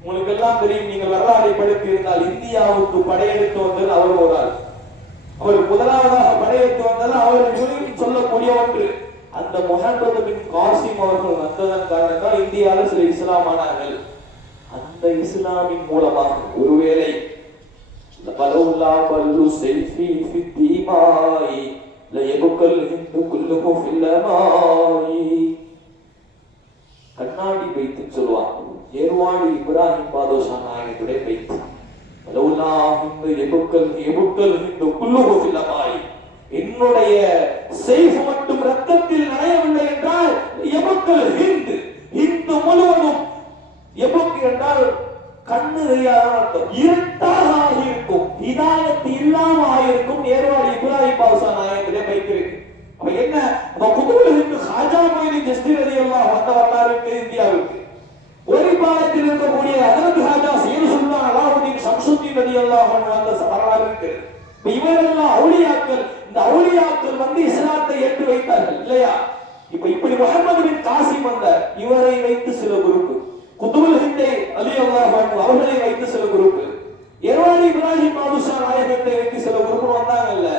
உங்களுக்கு எல்லாம் தெரியும், நீங்கள் வரலாறை படித்து இருந்தால், இந்தியாவுக்கு படையெடுத்து வந்தது அவர் ஒரு ஆள். அவர் முதலாவதாக படையெடுத்து வந்தது அவர்கள் சொல்லக்கூடிய ஒன்று. அந்த முஹம்மது பின் காசிம் அவர்கள் வந்ததன் காரணத்தால் இந்தியாவில் சில இஸ்லாமானார்கள். அந்த இஸ்லாமின் மூலமாக ஒருவேளை பலவுல்லா பல்லு செல்ஃபி ஃபித்திமாய் லயபுக்கல் ஹிந்து குல்லுஹு ஃபில்லமாய், கண்ணாடி பைத்துன்னு சொல்லுவாங்க. ஏர்வாடி இப்ராஹிம் பாதுஷா நாயகத்துடைய பைத்து. பலவுல்லா ஹிந்து எபுக்கல் ஹிந்து குல்லுஹு ஃபில்லமாய், என்னுடைய செய்ஃப் மட்டும் ரத்தத்தில் நனையவில்லை என்றால் எபுக்கல் ஹிந்து, ஹிந்து முழுவதும், எபுக் என்றால் கண்ணு தெரியாத அர்த்தம், இருட்டாக ஆகியிருக்கும், ஹிதாயத் இல்லாம ஆகியிருக்கும். ஏர்வாடி இப்ராஹிம் பாதுஷா நாயகத்துடைய பைத்து இருக்கு. அப்ப என்ன, குதுபுல் ஹாஜா மொய்னுதீன் சிஸ்தி ரலியல்லாஹு வந்த வரலாறு இந்தியாவுக்கு. ஒரு பாலத்தில் இருக்கக்கூடிய ஹஜ்ரத் ஹாஜா சையது சுல்தான் அலாவுதீன் ஷம்சுத்தீன் ரலியல்லாஹு அன்ஹு வந்த வரலாறு இருக்கு. இவரெல்லாம் அவுலியாக்கள். இந்த அவுலியாக்கள் வைத்தார்கள் இல்லையா? இப்ப இப்படி முகமது பின் காசிம் வந்த இவரை வைத்து சில குரூப், குதுபுல் ஹிந்தை ரலியல்லாஹு அன்ஹு அவர்களை வைத்து சில குரூப், எர்வானி இப்ராஹிம் பாதுஷா நாயகத்தை வைத்து சில குரூப் வந்தாங்கல்ல.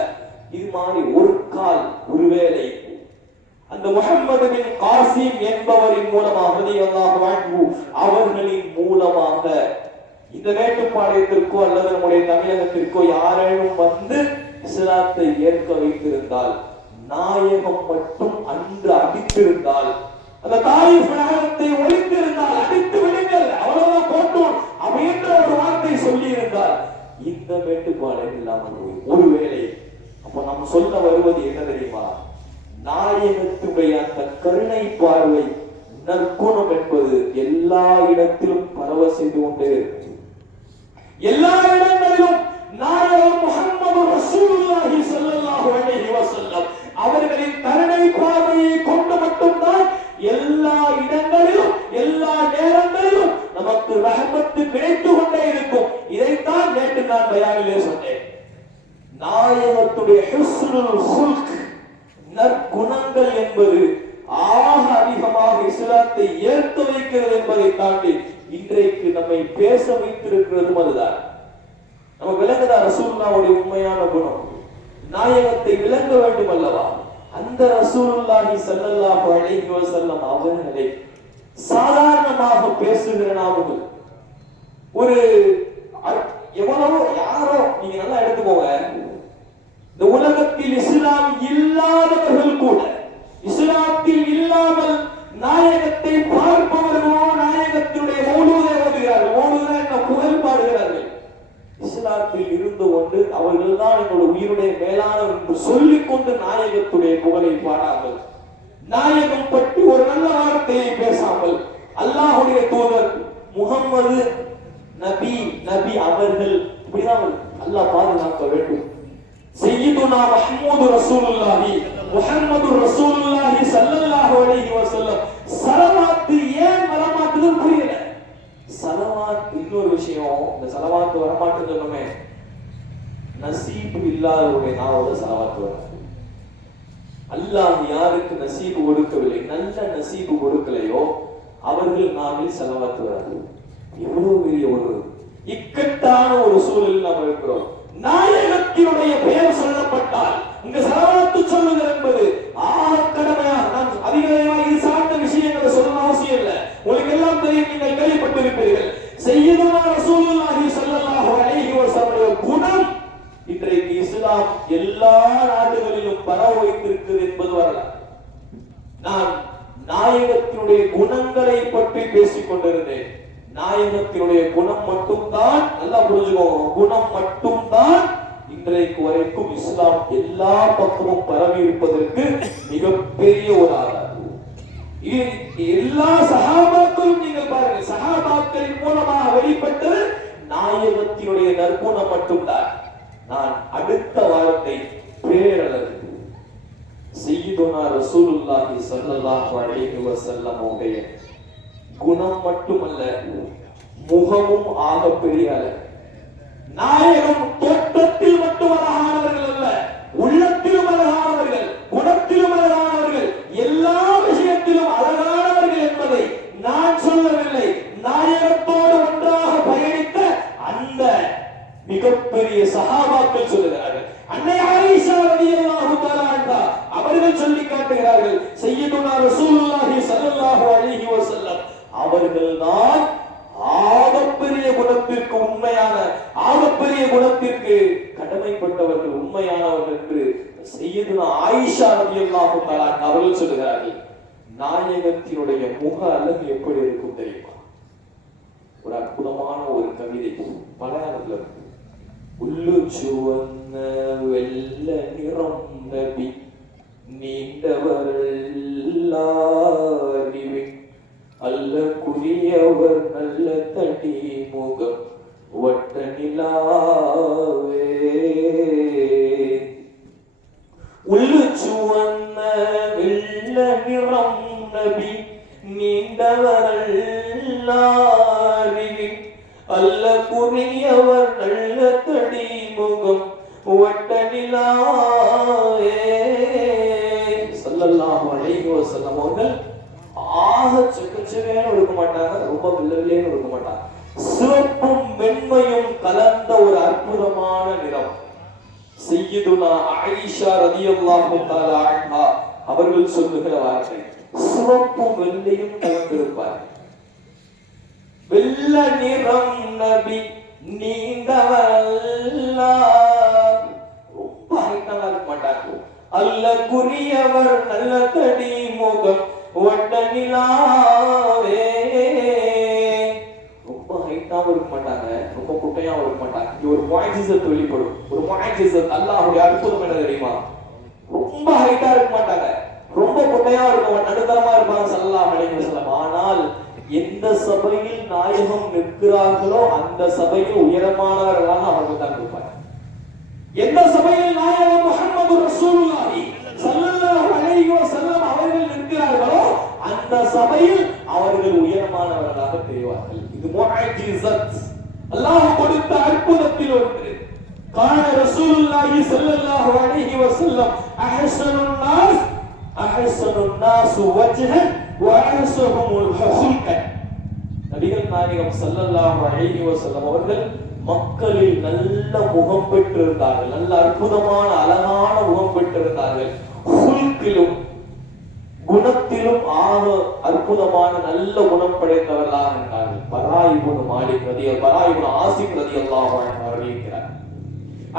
இது மாதிரி ஒரு கால் ஒருவேளை அந்த முகமது பின் காசிம் என்பவரின் மூலமாக ரலியல்லாஹு அன்ஹு அவர்களின் மூலமாக இந்த மேட்டுப்பாளையத்திற்கோ அல்லது நம்முடைய தமிழகத்திற்கோ யாரேனும் வந்து இஸ்லாத்தை ஏற்க வைத்திருந்தால், நாயகம் மட்டும் அன்று அடித்திருந்தால், அந்த தாயிஃப் நகரத்தை ஒழித்திருந்தால், அடித்து விடுங்கள் அவ்வளவுதான் போட்டோம் அப்படின்ற ஒரு வார்த்தை சொல்லி இருந்தால் இந்த மேட்டுப்பாளையம் இல்லாமல் ஒருவேளை. அப்ப நம்ம சொல்ல வருவது என்ன தெரியுமா? நாயகத்துடைய அந்த கருணை பார்வை, நற்குணம் என்பது எல்லா இடத்திலும் பரவ செய்து கொண்டே இருக்கு. எல்லா இடங்களிலும் நாயகம் முஹம்மது ரசூலுல்லாஹி ஸல்லல்லாஹு அலைஹி வஸல்லம் அவர்களின் கருணை பார்வையை கொண்டு மட்டும்தான் எல்லா இடங்களிலும் எல்லா நேரங்களிலும் நமக்கு ரஹ்மத்து கிடைத்து கொண்டே இருக்கும். இதைத்தான் நேற்று நான் பயானிலே சொன்னேன். நாயகத்துடைய ஹுஸ்னுல் ஹுல்க், நற்குணங்கள் என்பது ஆக அதிகமாக இஸ்லாத்தை ஏற்க வைக்கிறது என்பதை தாண்டி இன்றைக்கு நம்மை பேச வைத்திருக்கிறதும் அதுதான். நம்ம விளங்குதா ரசூலுல்லாஹ்வுடைய உண்மையான குணம்? நாயகத்தை விளங்க வேண்டும் அல்லவா? அந்த ரசூலுல்லாஹி ஸல்லல்லாஹு அலைஹி வஸல்லம் அவர்களை சாதாரணமாக பேசுகிற நாமங்கள் ஒரு எவ்வளவோ யாரோ, நீங்க நல்லா எடுத்துக்கோங்க, இந்த உலகத்தில் இஸ்லாம் இல்லாதவர்கள் கூட, இஸ்லாத்தில் இல்லாமல் நாயகத்தை பார்ப்பவர்களோ நாயகத்தினுடைய மௌலூதை ஓதுகிறார்கள். மௌலூதை என்ன? புகழ் பாடுகிறார்கள். இஸ்லாத்தில் இருந்து கொண்டு அவர்கள் தான் எங்களுடைய உயிருடைய மேலானவர் என்று சொல்லிக் கொண்டு நாயகத்துடைய புகழை பாடாமல், நாயகம் பற்றி ஒரு நல்ல வார்த்தையை பேசாமல், அல்லாஹ்வுடைய தூதர் முஹம்மது நபி நபி அவர்கள் இப்படிதான் அல்லாஹ் பாதுகாக்க வேண்டும். சய்யிதுனா முஹம்மது ரசூலுல்லாஹி முஹம்மது ரசூலுல்லாஹி ஸல்லல்லாஹு அலைஹி வஸல்லம் ஸலவாத் ஏன் வரமாட்டது புரியல. ஸலவாத் இன்னொரு விஷயம், இந்த ஸலவாத் வரமாட்டது சொன்னோமே, நசீபு இல்லாதவருடைய நாவோட ஸலவாத் வராது. அல்லாஹ் யாருக்கு நசீபு கொடுக்கவில்லை, நல்ல நசீபு கொடுக்கலையோ அவர்கள் நாவில் ஸலவாத் வராது. எவ்வளவு பெரிய ஒரு இக்கட்டான ஒரு சூழலில் நாம் இருக்கிறோம். நாயகத்தினுடைய பெயர் சொல்லப்பட்டால் இங்க ஸலவாத்து சொல்லுதல் என்பது கடமையாக, நான் அதிகமாக இது சார்ந்த விஷயங்களை சொல்ல அவசியம் இல்லை, உங்களுக்கு எல்லாம் தெரியும், நீங்கள் கேள்விப்பட்டிருப்பீர்கள். சய்யிதுனா ரசூலுல்லாஹி ஸல்லல்லாஹு அலைஹி வஸல்லம் குணம் இன்றைக்கு இஸ்லாம் எல்லா நாடுகளிலும் பரவ வைத்திருக்கிறது என்பது வரலாறு. நான் நாயகத்தினுடைய குணங்களை பற்றி பேசிக் கொண்டிருந்தேன். நாயகத்தினுடைய குணம் மட்டும்தான், நல்லா புரிஞ்சுக்கோங்க, குணம் மட்டும்தான் இன்றைக்கு வரைக்கும் இஸ்லாம் எல்லா பக்கமும் பரவி இருப்பதற்கு மிகப்பெரிய ஒரு ஆதாரம். எல்லா சஹாபாக்களும் நீங்கள் பாருங்க, சஹாபாக்களின் மூலமாக வெளிப்பட்டது நாயகத்தினுடைய நற்குணம் மட்டும்தான். நான் அடுத்த வாரத்தை பேரழகு சய்யிதுனா ரசூலுல்லாஹி ஸல்லல்லாஹு அலைஹி வஸல்லம் உடைய குணம் மட்டுமல்ல, முகமும் ஆக பெரிய நாயகம் தோற்றத்தில் மட்டும் அழகானவர்கள் அல்ல, உள்ளத்திலும் அழகானவர்கள், குணத்திலும் அழகானவர்கள், எல்லா விஷயத்திலும் அழகானவர்கள் என்பதை நான் சொல்லவில்லை. நாயகத்தோடு ஒன்றாக பயணித்த அந்த மிகப்பெரிய சஹாபாக்கள் சொல்லுகிறார்கள். அன்னை ஆயிஷா ரலியல்லாஹு தஆலா அன்ஹா அவர்கள் சொல்லி காட்டுகிறார்கள், சய்யிதுனா ரசூலுல்லாஹி ஸல்லல்லாஹு அலைஹி வஸல்லம் அவர்கள்தான் ஆகப்பெரிய குணத்திற்கு உண்மையான, ஆகப்பெரிய குணத்திற்கு கடமைப்பட்டவர்கள், உண்மையானவர்கள் என்று சய்யிதுனா ஆயிஷா ரலியல்லாஹு தஆலா அவர்கள் சொல்லுகிறார்கள். நாயகத்தினுடைய முக அழகு எப்படி இருக்கும் தெரியுமா? ஒரு அற்புதமான ஒரு கவிதை மலையாளத்துல இருக்கு. உள்ளு சுவந்த வெள்ள நிறம் நபி நீண்டவரின் அல்ல குறியவர் நல்ல தடி முகம் வட்ட நிலாவே. உள்ளு சுவந்த வெள்ள நிறம் நபி நீண்டவரின் அல்ல குறியவர் நல்ல தடி முகம் வட்ட நிலாவே. ஸல்லல்லாஹு அலைஹி வஸல்லம் அவர்கள் ஆக செக்கச்செவேன்னு இருக்க மாட்டாங்க, ரொம்ப வெள்ளைன்னு இருக்க மாட்டாங்க. சிவப்பும் வெண்மையும் கலந்த ஒரு அற்புதமான நிறம். சய்யிதுனா ஆயிஷா ரலியல்லாஹு தஆலா அன்ஹா அவர்கள் சொல்லுகிற வார்த்தை, சிவப்பும் வெள்ளையும் கலந்திருப்பார். வெள்ள நிறம் நபி நீண்டவல்ல, ரொம்ப ஹைட்டாக இருக்க மாட்டாங்க. அல்ல குறியவர் நல்ல தடி முகம் வட்ட நிலாவே, ரொம்ப ஹைட்டாவும் இருக்க மாட்டாங்க, ரொம்ப குட்டையாவும் இருக்க மாட்டாங்க. இங்க ஒரு முஅஜிஸத் வெளிப்படும். ஒரு முஅஜிஸத், அல்லாஹ்வுடைய அற்புதம் என்ன தெரியுமா? ரொம்ப ஹைட்டா இருக்க மாட்டாங்க, ரொம்ப குட்டையா இருக்க, நடுத்தரமா இருப்பாங்க ஸல்லல்லாஹு அலைஹி வஸல்லம். ஆனால் எந்த சபையில் நாயகம் நிற்கிறார்களோ அந்த சபையில் உயரமானவர்களாக அவர்கள் தான் இருப்பார்கள். எந்த சபையில் நாயகம் முஹம்மது ரசூலுல்லாஹி ஸல்லல்லாஹு அலைஹி வஸல்லம் அவர்கள் நிற்கிறார்களோ அந்த சபையில் அவர்கள் உயரமானவர்களாக தெரிவார்கள். இது முஅஜிஸத், அல்லாஹ் கொடுத்த அற்புதத்தில் ஒன்று. கான ரசூலுல்லாஹி ஸல்லல்லாஹு அலைஹி வஸல்லம் அஹ்ஸனுன் நாஸ் வஜ்ஹன் வ அஹ்ஸனுஹுல் ஹுல்கன். நபிகள் நாயகம் ஸல்லல்லாஹு அலைஹி வஸல்லம் அவர்கள் மக்களில் நல்ல முகம் பெற்றிருந்தார்கள், நல்ல அற்புதமான அழகான முகம் பெற்றிருந்தார்கள். ஹுல்கிலும் குணத்திலும் ஆக அற்புதமான நல்ல குணம் படைத்தவர்களாக இருந்தார்கள். பராயிபுன் ஆசிம் ரலியல்லாஹு அன்ஹு அவர்கள் இருக்கிறார்.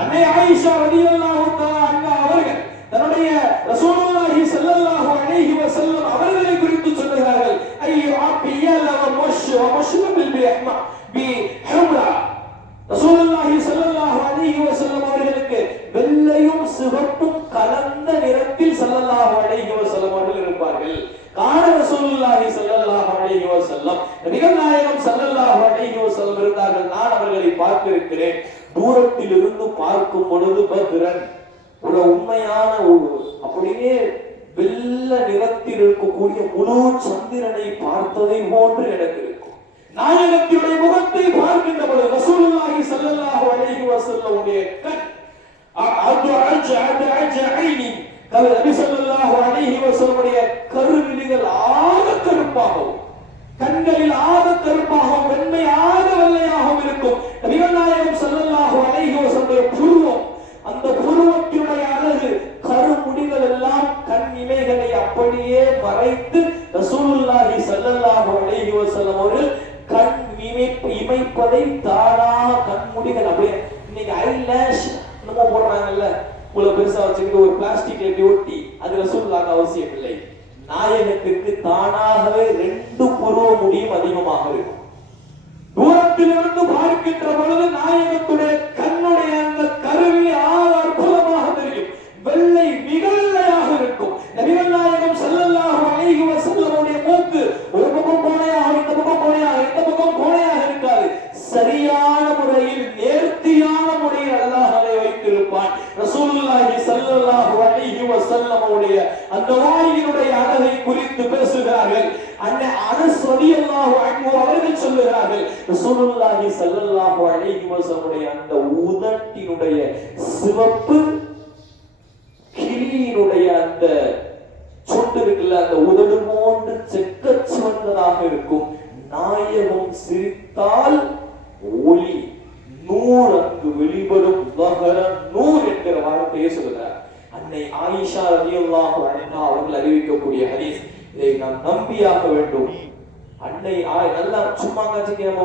அன்னை ஆயிஷா ரலியல்லாஹு தஆலா அன்ஹா அவர்கள் தன்னுடைய ரசூலுல்லாஹி ஸல்லல்லாஹு அலைஹி வஸல்லம் அவர்களை குறித்து சொல்கிறார்கள், ஐயோ அபியல வ முஷ்பில் பி ஹும்ரா. ரசூலுல்லாஹி ஸல்லல்லாஹு அலைஹி வஸல்லம் அவர்களுக்கு வெள்ளையும் சிவப்பும் கலந்த நிறத்தில் ஸல்லல்லாஹு அலைஹி வஸல்லம் அவர்கள் இருப்பார்கள். கான ரசூலுல்லாஹி ஸல்லல்லாஹு அலைஹி வஸல்லம், நபிகள் நாயகம் ஸல்லல்லாஹு அலைஹி வஸல்லம் இருந்தார்கள். நான் அவர்களை பார்த்திருக்கிறேன். தூரத்தில் இருந்து பார்க்கும் பொழுது பத்ரன், ஒரு உண்மையான அப்படியே வெள்ள நிறத்தில் இருக்கக்கூடிய முழு சந்திரனை பார்த்ததை போன்று எனக்கு இருக்கும். நாயகத்தினுடைய முகத்தை பார்க்கின்ற பொழுது ரசூலுல்லாஹி ஸல்லல்லாஹு அலைஹி வஸல்லம் உடைய கண் நபி ஸல்லல்லாஹு அலைஹி வஸல்லம் உடைய கருவிழிகள் ஆக கருப்பாகவும், கண்களில் ஆக கருப்பாகவும், வெண்மையாக வெள்ளையாகவும் இருக்கும். நபிகள் நாயகம் ஸல்லல்லாஹு அலைஹி வஸல்லம் புருவம், அந்த புருவத்தினுடைய அழகு, கருமுடிகள் எல்லாம் கண் இமைகளை அப்படியே மறைத்து ரசூலுல்லாஹி ஸல்லல்லாஹு அலைஹி வஸல்லம் அவர்கள் கண் இமைப்பதை தானாக கண்முடிகள் அப்படியே, இன்னைக்கு ஐலேஷ் நம்ம போடுறாங்கல்ல, இவ்வளவு பெருசா வச்சுக்கிட்டு ஒரு பிளாஸ்டிக் ஒட்டி, அது ரசூலுல்லாஹ்க்கு அவசியம் இல்லை. நாயகத்திற்கு தானாகவே 2 புருவ முடியும் அதிகமாக இருக்கும். தூரத்திலிருந்து பார்க்கின்ற பொழுது நாயகத்துடைய கண்ணுடைய அந்த கருவி அற்புதமாக தெரியும். வெள்ளை மிக வெள்ளையாக இருக்கும். நபிகள் நாயகம் ஸல்லல்லாஹு அலைஹி வஸல்லம் உடைய மூக்கு ஒரு பக்கம் கோணையாக, இந்த பக்கம் கோணையாக, இந்த பக்கம் கோணையாக இருக்காது. சரியான முறையில் நேர்த்தியான முறையில் அல்லாஹ்வை வைத்திருப்பான். ரசூலுல்லாஹி ஸல்லல்லாஹு அலைஹி வஸல்லம் உடைய அந்த வாயினுடைய அழகை குறித்து பேசுகிறார்கள். அன்னை அனஸ் ரலியல்லாஹு அன்ஹு அவர்கள் சொல்லுகிறார்கள், ரசூலுல்லாஹி ஸல்லல்லாஹு அலைஹி வஸல்லம் உடைய அந்த உதட்டினுடைய சிவப்பு, கிளியினுடைய அந்த சொட்டு இருக்குல்ல, அந்த உதடு போன்று செக்கச் சிவந்ததாக இருக்கும். நாயகம் சிரித்தால் ஒளி நூறு அங்கு வெளிப்படும், நூறு என்கிற வார்த்தையை சொல்கிறார். அன்னை ஆயிஷா ரலியல்லாஹு அன்ஹா அவர்கள் அறிவிக்கக்கூடிய ஹதீஸ், இதை நாம் நம்பியாக வேண்டும். அன்னை நல்லா சும்மா காட்சிக்கு நம்ம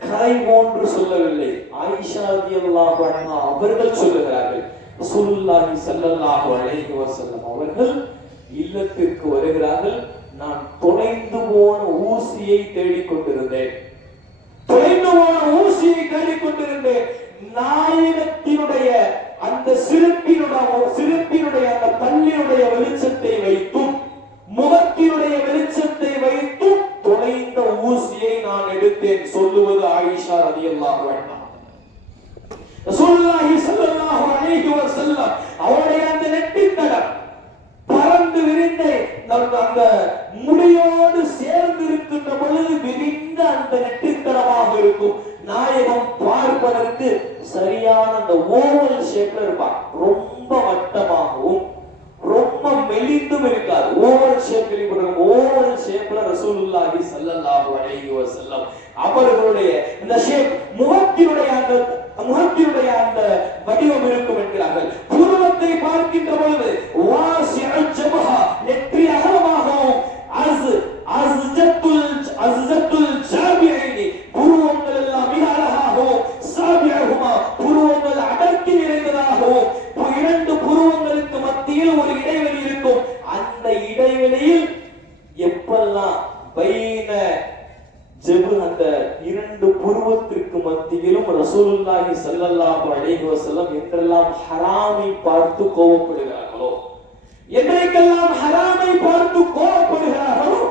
கதை போன்று சொல்லவில்லை. ஆயிஷா ரலியல்லாஹு அன்ஹா அவர்கள் சொல்லுகிறார்கள், ரசூலுல்லாஹி ஸல்லல்லாஹு அலைஹி வஸல்லம் அவர்கள் இல்லத்திற்கு வருகிறார்கள். நான் தொலைந்து போன ஊசியை தேடிக்கொண்டிருந்தேன், நாயகத்தினுடைய அந்த சிறப்பினுடைய அந்த பல்லினுடைய வெளிச்சத்தை வைத்தும், முகத்தினுடைய வெளிச்சத்தை வைத்தும் தொலைந்த ஊசியை நான் எடுத்தேன். சொல்லுவது ஆயிஷா ரலியல்லாஹு அன்ஹா. ரசூலுல்லாஹி ஸல்லல்லாஹு அலைஹி வஸல்லம் அவருடைய அந்த நெற்றித்தடம் பறந்து விரிந்த அந்த முடியோடு சேர்ந்து இருக்கின்ற பொழுது விரிந்த அந்த நெற்றித்தடமாக இருக்கும். நாயகம் பார்ப்பதற்கு சரியான அந்த ஓவல் ஷேப்ல இருப்பார். ரொம்ப வட்டமாகவும் ரொம்ப மெலிந்தும் இருக்காது. ஓவல் ஷேப் கேள்விப்பட்டிருக்கோம். ஓவல் ஷேப்ல ரசூலுல்லாஹி ஸல்லல்லாஹு அலைஹி வஸல்லம் அவர்களுடைய இந்த ஷேப் முகத்தினுடைய அந்த வடிவம் இருக்கும் என்கிறார்கள். புருவத்தை பார்க்கின்ற பொழுது வாசிஅல் ஜபஹா நெற்றி அகலமாகவும் அஸ்ஜத்துல் ஜாபிஐனி புருவங்கள் எல்லாம் மிக அழகாகவும் சாபியஹுமா புருவங்கள் அடர்த்தி நிறைந்ததாகவும் இரண்டு புருவங்களுக்கு மத்தியில் ஒரு இடைவெளி இருக்கும். அந்த இடைவெளியில் எப்பெல்லாம் பைன ஜெபு அந்த இரண்டு புருவத்திற்கு மத்தியிலும் ரசூலுல்லாஹி ஸல்லல்லாஹு அலைஹி வஸல்லம் என்றெல்லாம் ஹராமை பார்த்து கோபப்படுகிறார்களோ, என்றைக்கெல்லாம் ஹராமை பார்த்து கோபப்படுகிறார்களோ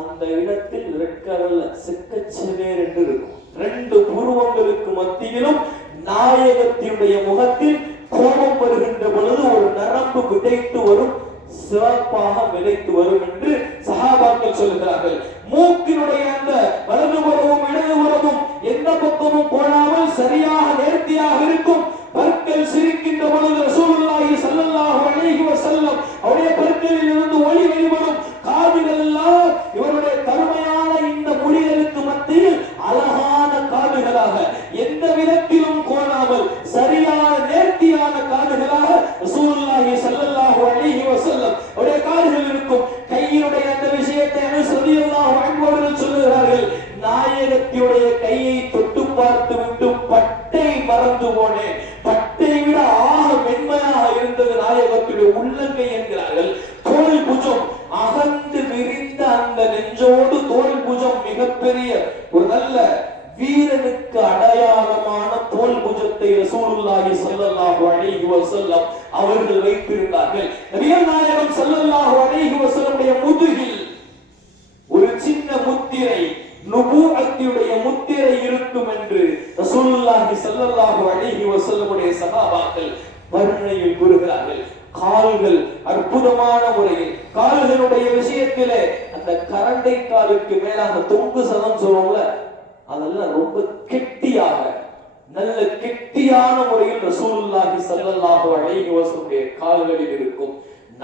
அந்த இடத்தில் ரெக்கரல்ல செக்கச்சவேர் என்று இருக்கும். ரெண்டு புருவங்களுக்கு மத்தியிலும் நாயகத்தினுடைய முகத்தில் கோபம் வருகின்ற பொழுது ஒரு நரம்பு விதைத்து வரும், சிறப்பாக விதைத்து வரும் என்று சஹாபாக்கள் சொல்கிறார்கள். மூக்கினுடைய அந்த வலது புறமும் இடது புறமும் எந்த பக்கமும் போடாமல் சரியாக நேர்த்தியாக இருக்கும். பற்கள் சிரிக்கின்ற பொழுது ரசூலுல்லாஹி ஸல்லல்லாஹு அலைஹி வஸல்லம் அவருடைய பற்களில் இருந்து ஒளி வெளிவரும். காதுகள் எல்லாம் இவருடைய கருமையான இந்த முடிகளுக்கு மத்தியில் அழகான காதுகளாக எந்த விதத்திலும் கோணாமல் சரியான நேர்த்தியான காதுகளாக ரசூலுல்லாஹி ஸல்லல்லாஹு அலைஹி வஸல்லம் அவருடைய காதுகள் இருக்கும். கையினுடைய அந்த விஷயத்தை அனஸ் ரலியல்லாஹு அன்ஹு அவர்கள் சொல்லுகிறார்கள், நாயகத்தினுடைய கையை தொட்டு பார்த்து விட்டு பட்டை மறந்து போனேன். பட்டை விட ஆக மென்மையாக இருந்தது நாயகத்துடைய உள்ளங்கை என்கிறார்கள். தோல் புஜம் அகந்து விரிந்த அந்த நெஞ்சோடு தோல் புஜம் மிகப்பெரிய ஒரு நல்ல வீரனுக்கு அடையாளமான தோல் புஜத்தை ரசூலுல்லாஹி ஸல்லல்லாஹு அலைஹி வஸல்லம் அவர்கள் வைத்திருந்தார்கள். நபிகள் நாயகம் ஸல்லல்லாஹு அலைஹி வஸல்லமுடைய முதுகில் ஒரு சின்ன முத்திரை, நுபுவத்தினுடைய முத்திரை இருக்கும் என்று ரசூலுல்லாஹி ஸல்லல்லாஹு அலைஹி வஸல்லமுடைய சஹாபாக்கள் வர்ணனையில் கூறுகிறார்கள். கால்கள் அற்புதமான முறையில் கால்களுடைய விஷயத்திலே அந்த கரண்டை காலுக்கு மேலாக தொங்கு சதம் சொல்லுவோம்ல, அதெல்லாம் ரொம்ப கெட்டியாக நல்ல கெட்டியான முறையில் ரசூலுல்லாஹி ஸல்லல்லாஹு அலைஹி வஸல்லம் கால்களில் இருக்கும்.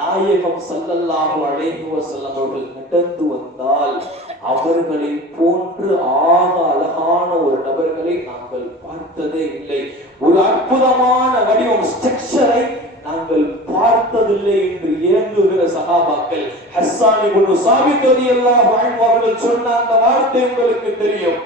நாயகம் ஸல்லல்லாஹு அலைஹி வஸல்லம் அவர்கள் நடந்து வந்தால் அவர்களை போன்று ஆக அழகான ஒரு நபர்களை நாங்கள் பார்த்ததே இல்லை. ஒரு அற்புதமான வடிவம் ஸ்ட்ரக்சரை நாங்கள் பார்த்ததில்லை என்று ஏங்குகிற சஹாபாக்கள். ஹஸ்ஸான் இப்னு சாபித் ரலியல்லாஹு அன்ஹு அவர்கள் சொன்ன அந்த வார்த்தை உங்களுக்கு தெரியும்.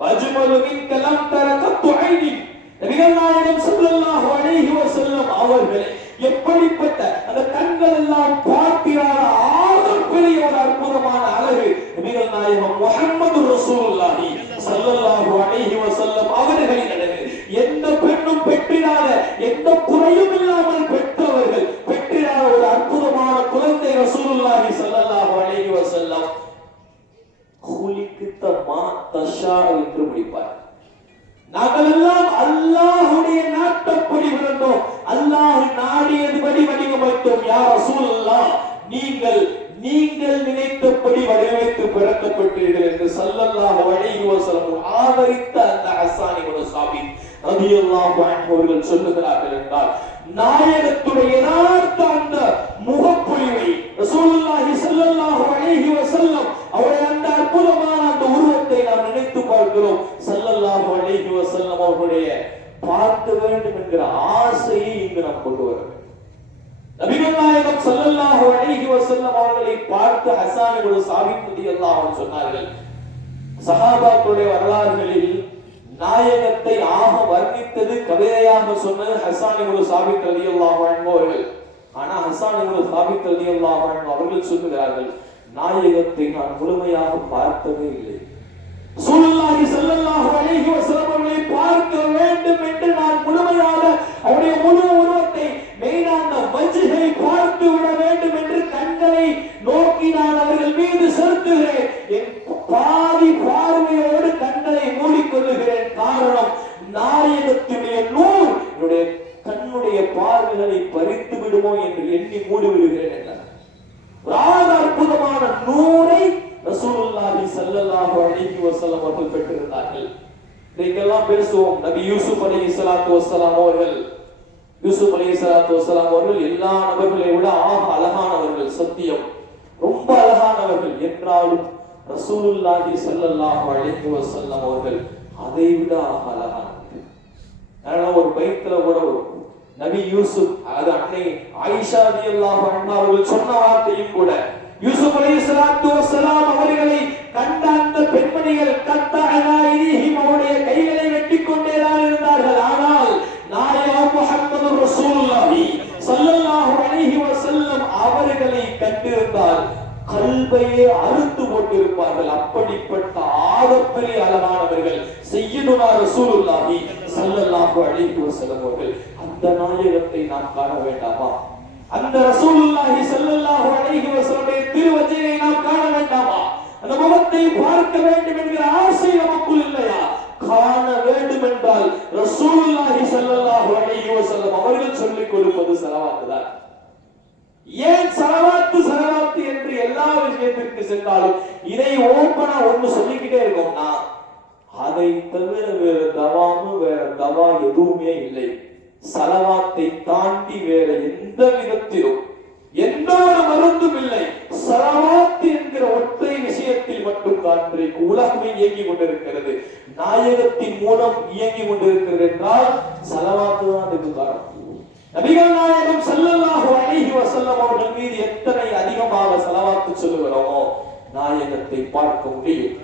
வஜ்மலு மின்க லம் தர கத்து ஐனி. நபிகள் நாயகம் ஸல்லல்லாஹு அலைஹி வஸல்லம் அவர்கள் எப்படிப்பட்ட அந்த கண்கள் எல்லாம் பார்க்கிறார் ஆகப்பெரிய ஒரு அற்புதமான அழகு நபிகள் நாயகம் முஹம்மது ரசூலுல்லாஹி ஸல்லல்லாஹு அலைஹி வஸல்லம் அவர்களின் அழகு. எந்த பெண்ணும் பெற்றிராத, எந்த குறையும் இல்லாமல் பெற்றவர்கள் பெற்றிராத ஒரு அற்புதமான குழந்தை ரசூலுல்லாஹி ஸல்லல்லாஹு அலைஹி வஸல்லம். குலிகித மா தஷா என்று முடிப்பார். நாங்கள் எல்லாம் அல்லாஹ்வுடைய நாட்டப்படி பிறந்தோம், அல்லாஹ் நாடியதுபடி வடிவமைத்தோம். யா ரசூலல்லாஹ், நீங்கள் நினைத்தபடி வடிவமைத்து பிறக்கப்பட்டீர்கள் என்று ஸல்லல்லாஹு அலைஹி வஸல்லம் ஆதரித்த அந்த ஹஸ்ஸான் இப்னு சாபித் ரலியல்லாஹு அன்ஹு அவர்கள் சொல்லுகிறார்கள் என்றால், நாயகத்துடைய யதார்த்த அந்த முகப்பொலிவை ரசூலுல்லாஹி ஸல்லல்லாஹு அலைஹி வஸல்லம் அவருடைய அந்த அற்புதமான அந்த உருவத்தை நாம் நினைத்து பார்க்கிறோம். ஸல்லல்லாஹு அலைஹி வஸல்லம் அவருடைய பார்க்க வேண்டும் என்கிற ஆசையை இங்கு நாம் கொண்டு வர வேண்டும். நபிகள் நாயகம் ஸல்லல்லாஹு அலைஹி வஸல்லம் அவர்களை பார்த்து ஹஸ்ஸான் இப்னு சாபித் ரலியல்லாஹு அன்ஹு சொன்னார்கள். சஹாபாக்களுடைய வரலாறுகளில் நாயகத்தை ஆக வர்ணித்தது கவிதையாக சொன்னது ஹஸ்ஸான் இப்னு சாபித் ரலியல்லாஹு அன்ஹு அவர்கள். ஆனா ஹஸ்ஸான் இப்னு சாபித் ரலியல்லாஹு அன்ஹு அவர்கள் சொல்லுகிறார்கள், நாயகத்தை நான் முழுமையாக பார்த்ததே இல்லை. ரசூலுல்லாஹி ஸல்லல்லாஹு அலைஹி வஸல்லம் அவர்களை பார்க்க வேண்டும் என்று நான் முழுமையாக அவருடைய முழு உருவத்தை மெய்னான வஜ்ஹை பார்த்து விட வேண்டும் என்று கண்களை நோக்கி நான் அவர்கள் மீது செலுத்துகிறேன். என் பாதி பார்வையோடு கண்களை மூடிக்கொள்ளுகிறேன். காரணம், நாயகத்துடைய நூர் என்னுடைய கண்ணுடைய பார்வைகளை பறித்து விடுமோ என்று எண்ணி மூடி விடுகிறேன் என்றார். அற்புதமான நூரை ரசூலுல்லாஹி ஸல்லல்லாஹு அலைஹி வஸல்லம் அவர்கள் பெற்றிருந்தார்கள். இதெல்லாம் பேசுவோம். நபி யூசுப் அலைஹிஸ்ஸலாத்து வஸ்ஸலாம் அவர்கள் எல்லா நபர்களை விட ஆக அழகானவர்கள். சத்தியம். ரொம்ப அழகானவர்கள் என்றாலும் ரசூலுல்லாஹி ஸல்லல்லாஹு அலைஹி வஸல்லம் அவர்கள் அதை விட அழகானவர்கள். அதனால ஒரு பைத்துல கூட நபி யூசுப், அது அன்னை ஆயிஷா ரலியல்லாஹு அன்ஹா அவர்கள் சொன்ன வார்த்தையும் கூட, யூசுப் அலைஹிஸ்ஸலாத்து வஸ்ஸலாம் அவர்களை கண்ட அந்த பெண்மணிகள் அவருடைய கைகளை வெட்டி கொண்டேதான் இருந்தார்கள். ஆனால் நாயகம் முஹம்மது ரசூலுல்லாஹி ஸல்லல்லாஹு அலைஹி வஸல்லம் அவர்களை கண்டிருந்தால் கல்பையே அறுத்து போட்டிருப்பார்கள். அப்படிப்பட்ட ஆகப்பெரிய அழகானவர்கள் சய்யிதுனா ரசூலுல்லாஹி ஸல்லல்லாஹு அலைஹி வஸல்லம் அவர்கள். அந்த நாயகத்தை நாம் காண வேண்டாமா? அந்த ரசூலுல்லாஹி ஸல்லல்லாஹு அலைஹி வஸல்லம் திருவஜினை நாம் காண வேண்டாமா? அந்த முகத்தை பார்க்க வேண்டும் என்கிற ஆசை நமக்குள் இல்லையா? காண வேண்டும் என்றால் ரசூலுல்லாஹி ஸல்லல்லாஹு அலைஹி வஸல்லம் அவர்கள் சொல்லிக் கொடுப்பது ஸலவாத் தான். ஏன் ஸலவாத்து ஸலவாத்து என்று எல்லா விஷயத்திற்கு சென்றாலும் இதை ஓபனா ஒன்னு சொல்லிக்கிட்டே இருக்கோம்னா, அதை தவிர வேற தவா எதுவுமே இல்லை. ஸலவாத்தை தாண்டி வேற எந்த விதத்திலும் எந்த ஒரு மருந்தும் இல்லை. ஸலவாத் என்கிற ஒற்றை விஷயத்தில் மட்டும் தான் இன்றைக்கு உலகமே இயங்கிக் கொண்டிருக்கிறது. நாயகத்தின் மூலம் இயங்கிக் கொண்டிருக்கிறது என்றால் ஸலவாத் தான் அதுக்கு காரணம். நபிகள் நாயகம் ஸல்லல்லாஹு அலைஹி வஸல்லம் அவர்கள் மீது எத்தனை அதிகமாக ஸலவாத் சொல்லுகிறோமோ நாயகத்தை பார்க்க முடியும்.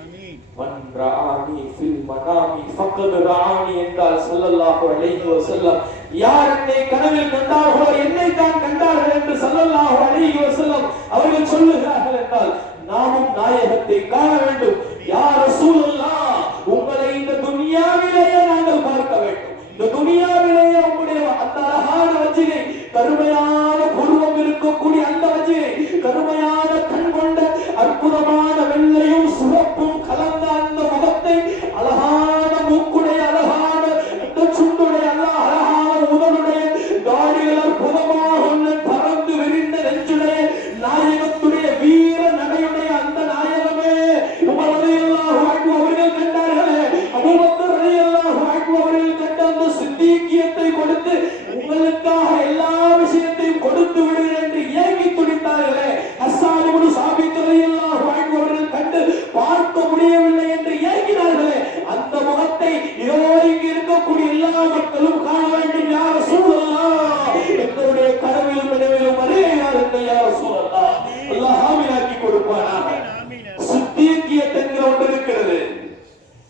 மன் ரஆனி ஃபில் மனாமி ஃபக்கத் ரஆனி என்றால் ஸல்லல்லாஹு அலைஹி வஸல்லம், யார் என்னை கனவில் கண்டார்களோ என்னை தான் கண்டார்கள் என்று ஸல்லல்லாஹு அலைஹி வஸல்லம் அவர்கள் சொல்லுகிறார்கள் என்றால் நாமும் நாயகத்தை காண வேண்டும். யா ரசூலுல்லாஹ், உங்களை இந்த துனியாவிலேயே நாங்கள் பார்க்க வேண்டும். இந்த துனியாவிலேயே உங்களுடைய அந்த அழகான வஜ்ஜினை, கருமையான புருவம் இருக்கக்கூடிய அந்த வஜ்ஜினை, கருமையான கண் கொண்ட அற்புதமான வெள்ளையும் சிவப்பும் கலந்த அந்த முகத்தை, அழகான மூக்குடைய அழகான அந்த சுண்டுடைய அழகான உடலுடைய தாடிகள் அற்புதமாக பறந்து விரிந்த நெஞ்சுடைய நாயகத்துடைய வீர நடையுடைய அந்த நாயகமே உமர் ரலியல்லாஹு அன்ஹு அவர்கள் கண்டார்களே, அபூபக்கர் ரலியல்லாஹு அன்ஹு அவர்கள் கண்ட அந்த சித்திகியத்தை கொடுத்து உங்களுக்காக எல்லா விஷயத்தையும் கொடுத்து விடுகிறேன் என்று ஏங்கி துடித்தார்களே, ஹஸ்ஸான் இப்னு சாபித் ரலியல்லாஹு அன்ஹு அவர்கள் கண்டு பார்க்க முடியவில்லை என்று ஏங்கினார்களே, அந்த முகத்தை இதோ இங்கு இருக்கக்கூடிய எல்லா மக்களும் காண வேண்டும். யா ரசூலல்லாஹ், எங்களுடைய கனவிலும் நினைவிலும் வருகிறார்கள். யா ரசூலல்லாஹ், அல்லாஹ் ஆமீனாக்கி கொடுப்பானாக. சித்திகியத் என்கிற ஒன்று இருக்கிறது.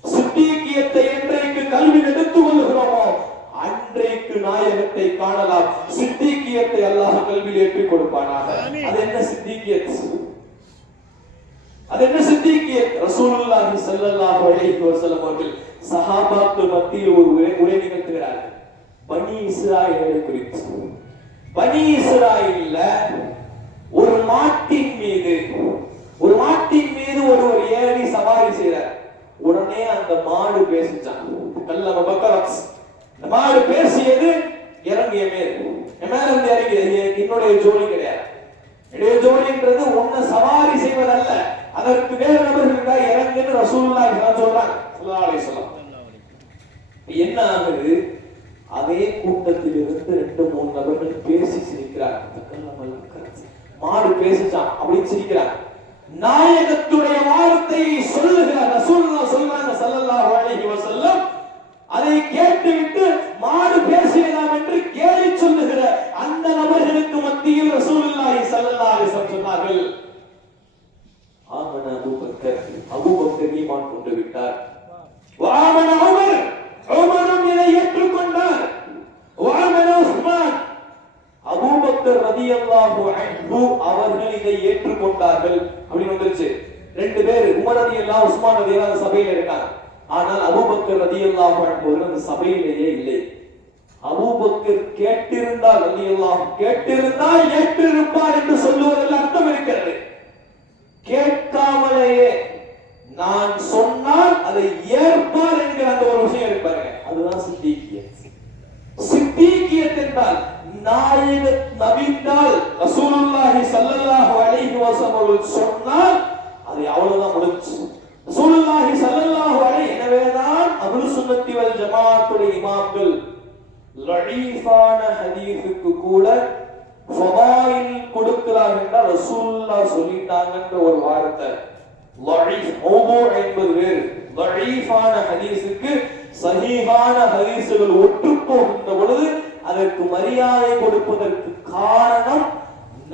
சித்திகியத்தை என்றைக்கு கல்வி எடுத்துக் கொள்கிறோமோ அன்றைக்கு நாயகத்தை காணலாம். சித்திகியத்தை அல்லாஹ் கல்வியில் ஏற்றிக் கொடுப்பானாக. அது என்ன சித்திகியத்? அது என்ன சித்திகியத்? ரசூலுல்லாஹி ஸல்லல்லாஹு அலைஹி வஸல்லம் அவர்கள் சஹாபாக்கள் மத்தியில் ஒரு உரை நிகழ்த்துகிறார்கள். பனி இஸ்ராயேலை குறித்து. பனி இஸ்ராயேல்ல ஒரு மாட்டின் மீது ஒருவர் ஏறி சவாரி செய்தார். உடனே அந்த மாடு பேசிச்சான். கல்லம பக்கரஸ், இந்த மாடு பேசியது இறங்கிய மேல் இருந்து இறங்கியது. என்னுடைய ஜோடி கிடையாது. என்னுடைய ஜோடின்றது உன்னை சவாரி செய்வதல்ல, அதற்கு வேறு நபர்கள் இறங்குன்னு ரசூலுல்லாஹி சொல்றாங்க ஸல்லல்லாஹு அலைஹி வஸல்லம். என்ன ஆகுது? அதே கூட்டத்தில் இருந்து 2-3 நபர்கள் பேசி சிரிக்கிறார்கள். மாடு பேசிச்சான் அப்படின்னு சிரிக்கிறாங்க. நாயகத்துடைய வார்த்தையை சொல்லுகிறார் ரசூலுல்லாஹ் சொல்றாங்க ஸல்லல்லாஹு அலைஹி வஸல்லம். அதை கேட்டுவிட்டு மாடு பேசியதாம் என்று கேலி சொல்லுகிற அந்த நபர்களுக்கு மத்தியில் ரசூலுல்லாஹி ஸல்லல்லாஹு அலைஹி வஸல்லம் சொன்னார்கள், ஆமன அபூபக்கர் ஈமான் கொண்டு விட்டார். வஆமன உமரும் இதை ஏற்றுக்கொண்டார். வஆமன உஸ்மான், அபூபக்கர் ரலியல்லாஹு அன்ஹு அவர்கள் இதை ஏற்றுக்கொண்டார்கள் அப்படின்னு வந்துருச்சு. 2 பேர் உமர் ரலியல்லாஹு உஸ்மான் ரலியல்லாஹு சபையில இருக்காங்க. ஆனால் அபூபக்கர் ரலியல்லாஹு அன்ஹு அந்த சபையிலேயே இல்லை. அபூபக்கர் கேட்டிருந்தால் ரலியல்லாஹு கேட்டிருந்தால் ஏற்றிருப்பார் என்று சொல்லுவதில் அர்த்தம் இருக்கிறது. கேட்காமலேயே நான் சொன்னால் அதை ஏற்பார் என்கிற அந்த ஒரு விஷயம் இருப்பாருங்க. அதுதான் சித்திகியத். சித்திகியத் என்றால் நாயகத் நபிந்தால் ரசூலுல்லாஹி ஸல்லல்லாஹு அலைஹி வஸல்லம் அவர்கள் சொன்னால் அது அவ்வளவுதான் முடிஞ்சு. ரசூலுல்லாஹி ஸல்லல்லாஹு அலைஹி, எனவேதான் அஹ்லு சுன்னத்தி வல் ஜமாஅத்துடைய இமாம்கள் லஈஃபான ஹதீஸுக்கு கூட ஃபதாயில் கொடுக்கிறார்கள். என்றால் ரசூலுல்லாஹ் சொல்லிட்டாங்கன்ற ஒரு வார்த்தை. ضعيف மௌது என்பது வேறு. ضعيفான ஹதீஸுக்கு சஹீஹான ஹதீஸுகள் ஒற்றுப்போகின்ற பொழுது அதற்கு மரியாதை கொடுப்பதற்கு காரணம்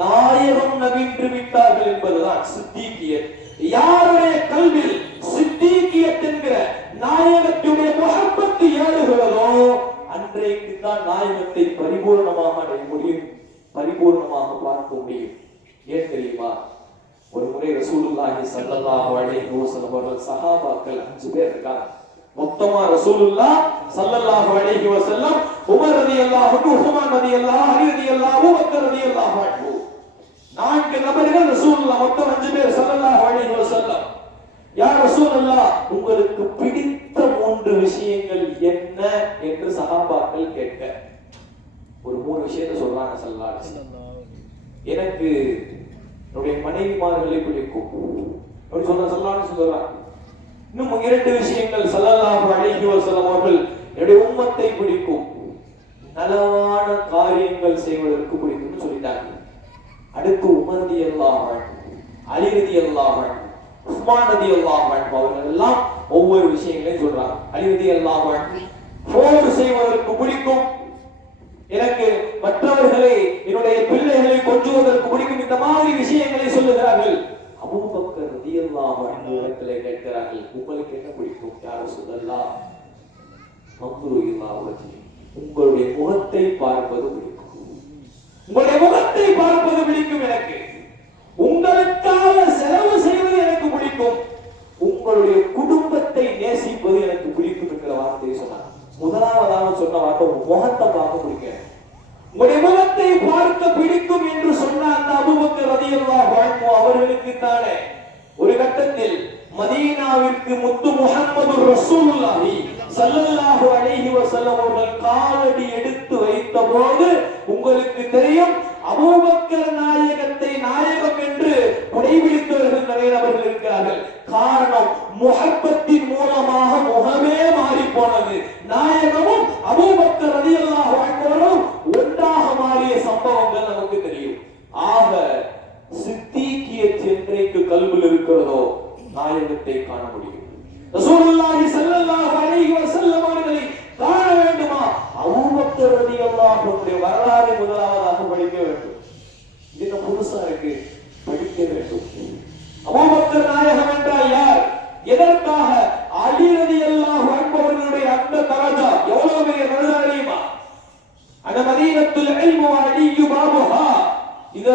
நாயகம் நபின்று விட்டார்கள் என்பதுதான் சித்தீக்கியத். யாருடைய கல்வில் சித்தீக்கியத் என்கிற நாயகத்துடைய முஹப்பத் ஏறுகிறதோ அன்றைக்கு தான் நாயகத்தை பரிபூர்ணமாக அடைய முடியும், பரிபூர்ணமாக பார்க்க முடியும். ஏன் தெரியுமா? ஒரு முறை ரசூலுல்லாஹி ஸல்லல்லாஹு அலைஹி வஸல்லம் அவர்கள் சஹாபாக்கள் 5 பேர் இருக்காங்க. மொத்தமா ரசூலுல்லாஹ் ஸல்லல்லாஹு அலைஹி வஸல்லம், உமர் ரலியல்லாஹு அன்ஹு, உஸ்மான் ரலியல்லாஹு, அலி ரலியல்லாஹு, அபூபக்கர் ரலியல்லாஹு அன்ஹு, 4 நபர்கள் ரசூலுல்லாஹ், மொத்தம் 5 பேர் ஸல்லல்லாஹு அலைஹி வஸல்லம். யா ரசூலுல்லாஹ், உங்களுக்கு பிடித்த 3 விஷயங்கள் என்ன என்று சஹாபாக்கள் கேட்க ஒரு 3 விஷயத்தை சொல்றாங்க ஸல்லல்லாஹு அலைஹி வஸல்லம். எனக்கு என்னுடைய மனைவிமார்களை பிடிக்கும் அப்படி சொன்ன ஸல்லல்லாஹு அலைஹி வஸல்லம் சொல்றாங்க. இன்னும் 2 விஷயங்கள் ஸல்லல்லாஹு அலைஹி வஸல்லம் அவர்கள் என்னுடைய உம்மத்தை பிடிக்கும், நலவான காரியங்கள் செய்வதற்கு பிடிக்கும்னு சொல்லிட்டாங்க. அடுத்து உமர் ரலியல்லாஹு அன்ஹு, அலி ரலியல்லாஹு அன்ஹு, உஸ்மான் ரலியல்லாஹு அன்ஹு அவர்கள் எல்லாம் ஒவ்வொரு விஷயங்களையும் சொல்றாங்க. அலி ரலியல்லாஹு அன்ஹு போர் செய்வதற்கு பிடிக்கும், எனக்கு மற்றவர்களை என்னுடைய பிள்ளைகளை கொஞ்சுவதற்கு பிடிக்கும், இந்த மாதிரி விஷயங்களை சொல்லுகிறார்கள். அபூபக்கர் ரலியல்லாஹு அன்ஹு இடத்திலே கேட்கிறார்கள், உங்களுக்கு என்ன பிடிக்கும் யா ரசூலல்லாஹ்? மன்துரு இலா வஜ்ஹி, உங்களுடைய முகத்தை பார்ப்பது பிடிக்கும், உங்களுடைய முகத்தை பார்ப்பது பிடிக்கும், எனக்கு உங்களுக்காக செலவு செய்வது எனக்கு பிடிக்கும், உங்களுடைய குடும்பத்தை நேசிப்பது எனக்கு பிடிக்கும் என்கிற வார்த்தையை சொன்னார். முதலாவதாக சொன்ன வார்த்தை முகத்தை பார்க்க பிடிக்கும், உங்களுடைய முகத்தை பார்க்க பிடிக்கும் என்று சொன்ன அந்த அபூபக்கர் ரலியல்லாஹு அன்ஹு அவர்களுக்கு தானே ஒரு கட்டத்தில் மதீனாவிற்கு முத்து முஹம்மது ரசூலுல்லாஹி ஸல்லல்லாஹு அலைஹி வஸல்லம் அவர்கள் காலடி எடுத்து வைத்த போது உங்களுக்கு தெரியும், அபூபக்கர் நாயகத்தை நாயகம் என்று புடைபிடித்தவர்கள் நிறைய நபர்கள் இருக்கிறார்கள். காரணம், முஹப்பத்தின் மூலமாக முகமே மாறி போனது. நாயகமும் அபூபக்கர் ரலியல்லாஹு அன்ஹு ஒன்றாக மாறிய சம்பவங்கள் நமக்கு தெரியும். ஆக சித்தீக்கியத் என்றைக்கு கல்வியில் இருக்கிறதோ நாயகத்தை காண முடியும். ரசூலுல்லாஹி ஸல்லல்லாஹு அலைஹி வஸல்லம் அவர்களை காண வேண்டுமா? அபூபக்கர் ரலியல்லாஹு அன்ஹுடைய வரலாறை முதலாவதாக படிக்க வேண்டும். இது புதுசா இருக்கு, படிக்க வேண்டும். அபூபக்கர் நாயகம் என்றால் யார்? எதற்காக? அலி ரலியல்லாஹு அன்ஹு அவர்களுடைய அந்த தரஜா எவ்வளவு பெரிய தரஜா தெரியுமா? அன மதீனத்துல் இல்மு வ அலியு பாபுஹா, இது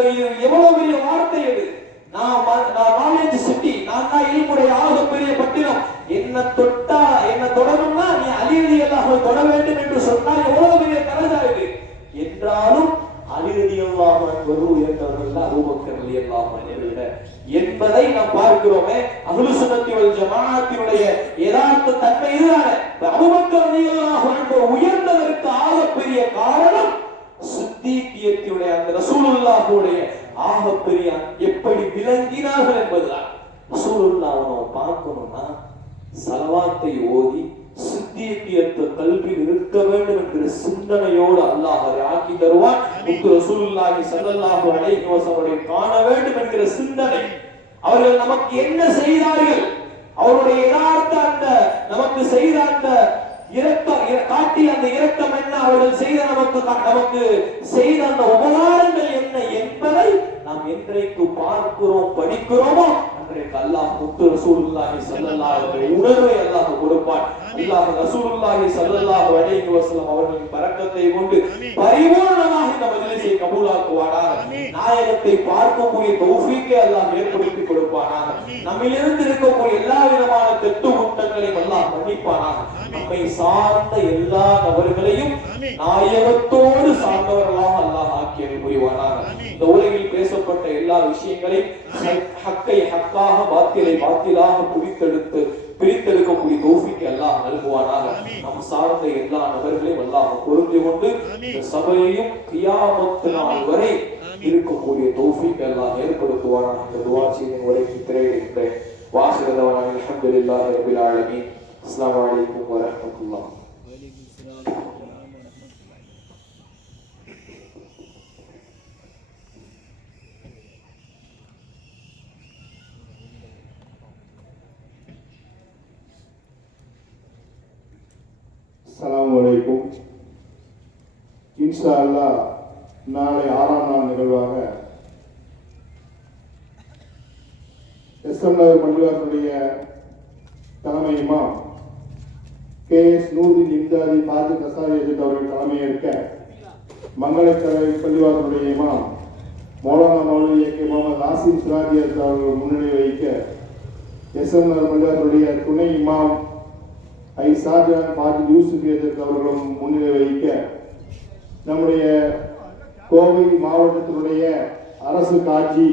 எவ்வளவு பெரிய வார்த்தை இது. நான் நாலேஜ் சிட்டி, நான் தான் இல்முடைய ஆகப்பெரிய பட்டினம், என்ன தொட்டா என்ன தொடரணும்னா நீ அலி ரலியல்லாஹு தொட வேண்டும் என்று சொன்னால் எவ்வளவு பெரிய தரஜா இது. என்றாலும் அலி ரலியல்லாஹு அன்ஹு உயர்ந்தவர்கள் அபூபக்கர் ரலியல்லாஹு அன்ஹு என்பதை நாம் பார்க்கிறோமே. அஹ்லு சுன்னத்தி வல் ஜமாஅத்தினுடைய யதார்த்த தன்மை இதுதானே. அபூபக்கர் ரலியல்லாஹு அன்ஹு உயர்ந்ததற்கு ஆகப்பெரிய காரணம் சித்தீக்கியத்துடைய அந்த ரசூலுல்லாஹுடைய ஆகப்பெரிய எப்படி விளங்கினார்கள் என்பதுதான். ரசூலுல்லாஹ்வை பார்க்கணும்னா ஸலவாத்தை ஓதி சித்தீக்கியத்தை கல்வியில் இருக்க வேண்டும் என்கிற சிந்தனையோடு அல்லாஹ் அதை ஆக்கி தருவான். ரசூலுல்லாஹி ஸல்லல்லாஹு அலைஹி வஸல்லம் காண வேண்டும் என்கிற சிந்தனை. அவர்கள் நமக்கு என்ன செய்தார்கள், அவருடைய யதார்த்த அந்த நமக்கு செய்த அந்த காட்டிய அந்த இரக்கம் என்ன, அவர்கள் செய்த நமக்கு செய்த அந்த உபகாரங்கள் என்ன என்பதை நாம் என்றைக்கு பார்க்கிறோம் படிக்கிறோமோ அன்றைக்கு அல்லாஹ் முத்து ரசூலுல்லாஹி ஸல்லல்லாஹு அலைஹி உணர்வை அல்லாஹ் கொடுப்பான். அல்லாஹ் ரசூலுல்லாஹி ஸல்லல்லாஹு அலைஹி வஸல்லம் அவர்களின் பரக்கத்தை கொண்டு பரிபூர்ணமாக இந்த மஜ்லிஸை கபூலாக்குவானாக. நாயகத்தை பார்க்கக்கூடிய தௌஃபீக்கை அல்லாஹ் ஏற்படுத்தி கொடுப்பானாக. நம்மிலிருந்து இருக்கக்கூடிய எல்லா விதமான தெட்டு குற்றங்களையும் அல்லாஹ் மன்னிப்பானாக. நம்மை சார்ந்த எல்லா நபர்களையும் நாயகத்தோடு சார்ந்தவர்களாக அல்லாஹ் ஆக்கியவை புரிவானாக. இந்த உலகில் பேசப்பட்ட எல்லா விஷயங்களையும் ஹக்கை ஹக்காக, பாத்திலை பாத்திலாக பிரித்தெடுக்கக்கூடிய தௌஃபீக்கை அல்லாஹ் நல்குவானாக. நம் சார்ந்த எல்லா நபர்களையும் அல்லாஹ் பொருந்தி கொண்டு இந்த சபையையும் கியாமத் நாள் வரை இருக்கக்கூடிய தௌஃபீக்கை அல்லாஹ் ஏற்படுத்துவானாக. இந்த துஆ செய்து உரைக்கு திரையிடுகிறேன். வாஹிரதவானா அல்ஹம்துலில்லாஹி ரப்பில் ஆலமீன். அஸ்ஸலாமு அலைக்கும் வரஹ்மத்துல்லாஹ். அஸ்ஸலாமு அலைக்கும். இன்ஷா அல்லாஹ் நாளை 6ஆம் நாள் நிகழ்வாக எஸ்எம் நகர் பள்ளிவாசலுடைய தலைமை இமாம் KS நூர்தீன் இம்தாதி பாஜி கசாரி அவர்கள் தலைமையேற்க மங்களக்கரை பள்ளிவாசலுடைய இமாம் மௌலானா மௌலவி ஏ.கே. முகமது ஆசிம் சிராஜி அவர்கள் முன்னிலை வகிக்க எஸ்எம் நகர் பள்ளிவாசலுடைய துணை இமாம் ஐ ஷாஜான் பாஜி யூசுப் அவர்களும் முன்னிலை வகிக்க நம்முடைய கோவை மாவட்டத்தினுடைய அரசு காட்சி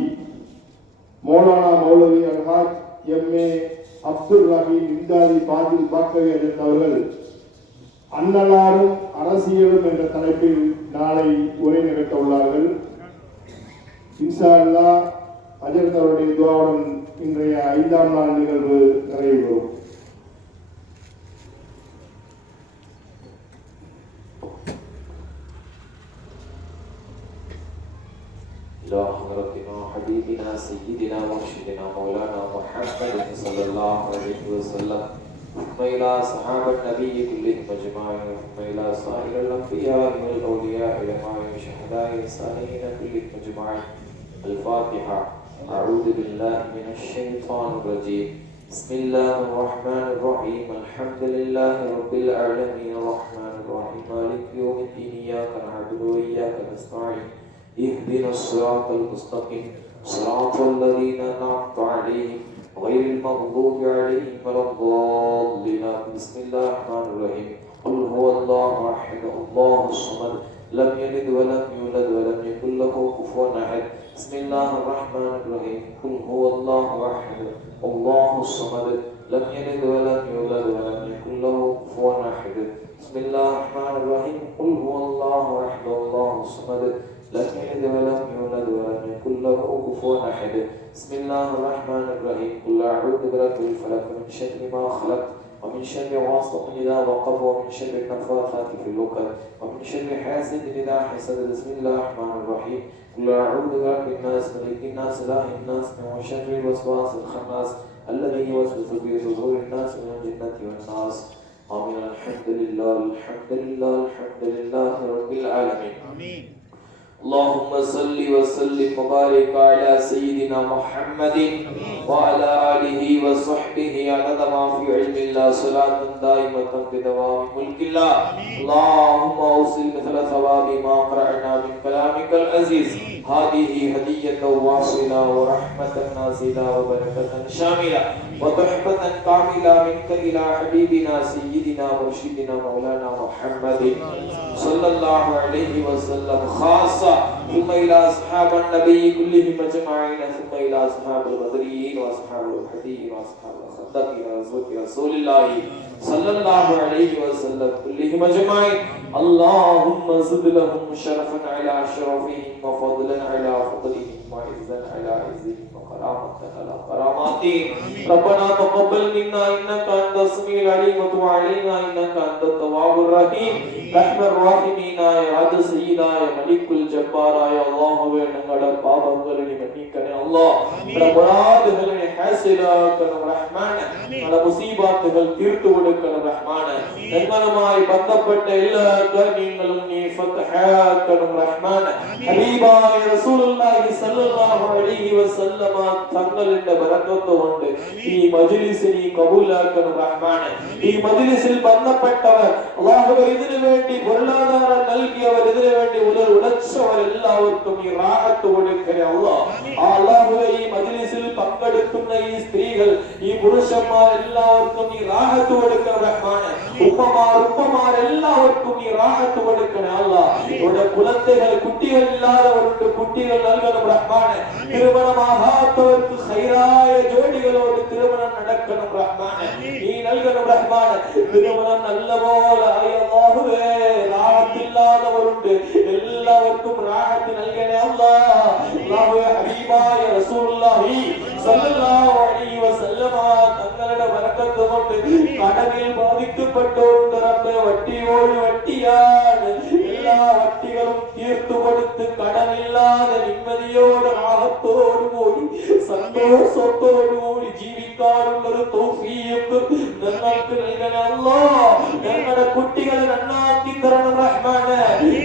மௌலானா மௌலவி அல்ஹாஜ் எம்.ஏ. அப்துல் ரஹீம் இம்தாதி பாஜில் பாக்கவி அவர்கள் அன்னலாரும் அரசியலும் என்ற தலைப்பில் நாளை உரை நிகழ்த்த உள்ளார்கள். இன்ஷா அல்லாஹ் ஹஜ்ரத் அவருடைய துஆவுடன் இன்றைய 5ஆம் நாள் நிகழ்வு நிறைவு பெறும். حضرتنا حبيبنا سيدنا مرشدنا مولانا محمد صلى الله عليه وسلم وإلى صحابة النبي كلهم أجمعين وإلى سائر الأنبياء والأولياء العلماء والشهداء والصالحين كلهم أجمعين. الفاتحة. أعوذ بالله من الشيطان الرجيم. بسم الله الرحمن الرحيم. الحمد لله رب العالمين الرحمن الرحيم مالك يوم الدين إياك نعبد وإياك نستعين اهدنا الصراط المستقيم صراط الذين أنعمت عليهم غير المغضوب عليهم ولا الضالين. بسم الله الرحمن الرحيم. قل هو الله أحد الله الصمد لم يلد ولم يولد ولم يكن له كفوا أحد. بسم الله الرحمن الرحيم. قل هو الله أحد الله الصمد لم يلد ولم يولد ولم يكن له كفوا أحد. بسم الله الرحمن الرحيم. قل هو الله أحد الله الصمد لم يلد ولم يولد ولم يكن له كفوا أحد. بسم الله الرحمن الرحيم. قل أعوذ برب الفلق من شر ما خلق ومن شر غاسق إذا وقب ومن شر النفاثات في العقد ومن شر حاسد إذا حسد. بسم الله الرحمن الرحيم. قل أعوذ برب الناس ملك الناس إله الناس من شر الوسواس الخناس الذي يوسوس في صدور الناس من الجنة والناس. آمين. الحمد لله الحمد لله الحمد لله رب العالمين. آمين. اللهم صل وسلم وبارك على سيدنا محمد وعلى آله وصحبه عدد ما في علم الله صلاة دائمة بدوام ملك الله. اللهم أوصل مثل ثواب ما قرأنا من كلامك العزيز. هذه هدية واصلة ورحمة نازلة وبركة شاملة وتحفة كاملة منك إلى حبيبنا سيدنا مرشدنا مولانا محمد صلى الله عليه وسلم خاصة ثم إلى أصحاب النبي كلهم أجمعين ثم إلى أصحاب البدريين وأصحاب الحديين وأصحاب الخندقين وأزواج رسول الله صلى الله عليه وسلم كلهم أجمعين. اللهم زد لهم شرفا على شرفهم وفضلا على فضلهم وعزا على عزهم وكرامة على كراماتهم. ربنا تقبل منا إنك أنت السميع العليم وتب علينا إنك أنت التواب الرحيم. رحم الراحمين يا سيدنا يا ملك الجبار يا الله ونغد பாவங்களை மன்னிக்கனே அல்லாஹ். முராதுகளை ஹாசிலாக்கணும் ரஹ்மான். பல முசீபாத்துகள் தீர்த்து கொடுக்கணும் ரஹ்மான். நன்மனமாய் பந்தப்பட்ட எல்லா காரியங்களும் நீ ஃபத்ஹாக்கணும் ரஹ்மான். ஹபீபாய ரசூலுல்லாஹி ஸல்லல்லாஹு அலைஹி வஸல்லம் தங்களுடைய பரக்கத்து கொண்டு ഈ മജ്‌ലിസ് നീ കബൂലാക്കണം റഹ്മാൻ. ഈ മജ്‌ലിസിൽ ബന്ധപ്പെട്ടവർ അല്ലാഹുവേ ഇതിനു വേണ്ടി പൊരുളാധാരം നൽകിയവർ ഇതിനു വേണ്ടി ഉലച്ചവർ എല്ലാവർക്കും ഈ റാഹത്ത് കൊടുക്കണേ അല്ലാഹ്. അല്ലാഹുവേ ഈ മജ്‌ലിസിൽ പങ്കെടുക്കുന്ന ഈ സ്ത്രീകൾ ഈ പുരുഷന്മാർ എല്ലാവർക്കും ഈ റാഹത്ത് കൊടുക്കണം റഹ്മാൻ. ഉപ്പമാർ എല്ലാവർക്കും ഈ റാഹത്ത് കൊടുക്കണേ അല്ലാഹ്. ഇവിടെ കുലത്തുകൾ കുട്ടികൾ ഇല്ലാത്തവർക്ക് കുട്ടികൾ നൽകണം റഹ്മാൻ. തിരുമണമാകാത്തവർക്ക് ഖൈറായ ജോഡികളോട് തിരുമണം നടക്കണം റഹ്മാൻ. നീ നൽകണം റഹ്മാൻ. തിരുമണം നല്ലപോലെ അല്ലാഹുവേ റാഹത്തില്ലാത്തവരുണ്ട് എല്ലാവർക്കും റാഹത്ത് നൽകണേ അല്ലാഹ്. അല്ലാഹുവേ ഹബീബായ റസൂലുള്ളാഹി സ്വല്ലല്ലാഹു അലൈഹി വസല്ലമ തങ്ങളുടെ ബറക്കത്ത് കൊണ്ട് കടലിൽ ബാധിക്കപ്പെട്ടോണ്ട് റബ്ബേ വട്ടിയോട് വട്ടിയാണ് എല്ലാ വട്ടികളും തീർത്തു കൊടുത്ത് കടലില്ലാതെ നിമ്മതിയോടെ റാഹത്തോടുകൂടി സന്തോഷത്തോടുകൂടി ജീവിക്കാനുള്ളൊരു തൗഫീഖ് ഞങ്ങൾക്ക് നൽകണേ അല്ലാഹ്. ഞങ്ങളുടെ കുട്ടികളെ നന്നാക്കി തരണം റഹ്മാനെ.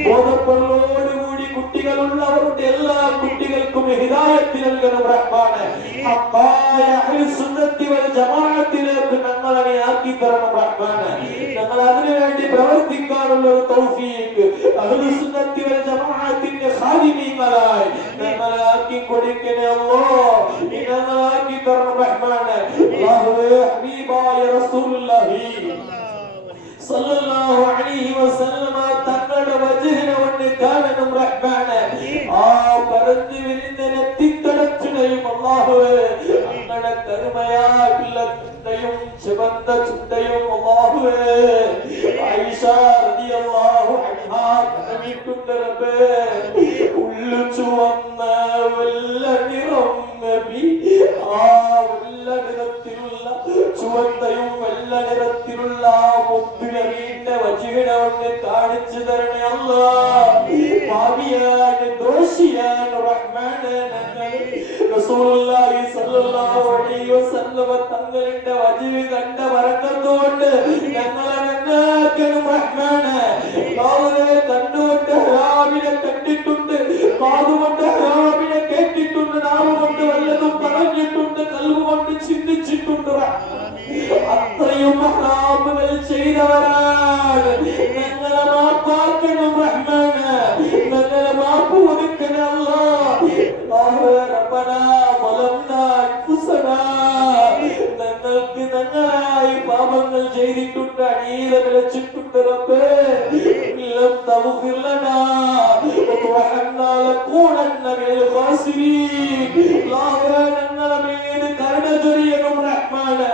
ബോധപ്പൊരുളോടുകൂടി കുട്ടികളുള്ളവരുടെ എല്ലാ കുട്ടികൾക്കും ഹിദായത്ത് നൽകണം റഹ്മാനെ. ഹഖായ അഹ്ലുസുന്നത്തി വൽ ജമാഅത്തിലേക്ക് ഞങ്ങളെ ആക്കി തരണം റഹ്മാനെ. ഞങ്ങൾ അതിനുവേണ്ടി പ്രവർത്തിക്കാനുള്ള ഒരു തൗഫീഖ് അഹ്ലുസുന്നത്തി വൽ ജമാഅത്തിന്റെ ഖാദിമീങ്ങളായി ഞങ്ങളെ ആക്കി കൊടുക്കണേ അല്ലാഹ്. ഞങ്ങളെ ആക്കി തരണം റഹ്മാനെ. അല്ലാഹുവേ ഹബീബായ റസൂലുള്ളാഹി സല്ലല്ലാഹു അലൈഹി വസല്ലമ തങ്ങളുടെ വജ്ഹിനെ ഒന്ന് കാണണം റഹ്മാനെ. ആ പരന്നു വിരിഞ്ഞ നെറ്റിത്തടച്ചുടയും അല്ലാഹുവേ അങ്ങയുടെ കരുമയായുള്ള ചുണ്ടയും ചുവന്ന ചുണ്ടയും അല്ലാഹുവേ ആയിഷ റളിയല്ലാഹു അൻഹാ കരമിട്ടുണ്ട് റബ്ബേ. ഉള്ളു ചുവന്ന വെള്ള നിറം നബി, ആ വെള്ള നിറത്തിലുള്ള ചുവന്തയും വെള്ള നിറത്തിലുള്ള മുത്തു നബിയുടെ വജ്ഹിനെ ഒന്ന് കാണിച്ചു തരണേ അല്ലാഹ്. പാപിയാണ് ദോഷിയാണ് റഹ്മാനെ. റസൂലുള്ളാഹി സ്വല്ലല്ലാഹു അലൈഹി വസല്ലം തങ്ങളുടെ വജ്ഹ് കണ്ട ബറക്കത്തുകൊണ്ട് ഞങ്ങളെ നന്നാക്കണം റഹ്മാനെ. അല്ലാഹുവേ കണ്ണുകൊണ്ട് ഹറാമിനെ കണ്ടിട്ടുണ്ട്, കാതുകൊണ്ട് ഹറാമിനെ കേട്ടിട്ടുണ്ട്, നാവുകൊണ്ട് വല്ലതും പറഞ്ഞിട്ടുണ്ട്, കൽവുകൊണ്ട് ചിന്തിച്ചിട്ടുണ്ട്. അത്രയും ഹറാമുകൾ ചെയ്തവരാണ്. ഞങ്ങളെ മാപ്പാക്കണം റഹ്മാനെ. ഞങ്ങളെ മാപ്പ് കൊടുക്കണേ അല്ലാഹ്. റബ്ബനാ വലംനാ അൻഫുസനാ, ഞങ്ങൾക്ക് ഞങ്ങളായി പാപങ്ങൾ ചെയ്തിട്ടുണ്ട്, അനീത വിളിച്ചിട്ടുണ്ട് റബ്ബേ. ലം തഗ്ഫിർ ലനാ വതർഹംനാ ലകൂനന്ന മിനൽ ഖാസിരീൻ. അല്ലാഹുവേ ഞങ്ങളുടെ മേൽ കരുണ ചൊരിയണം റഹ്മാനെ.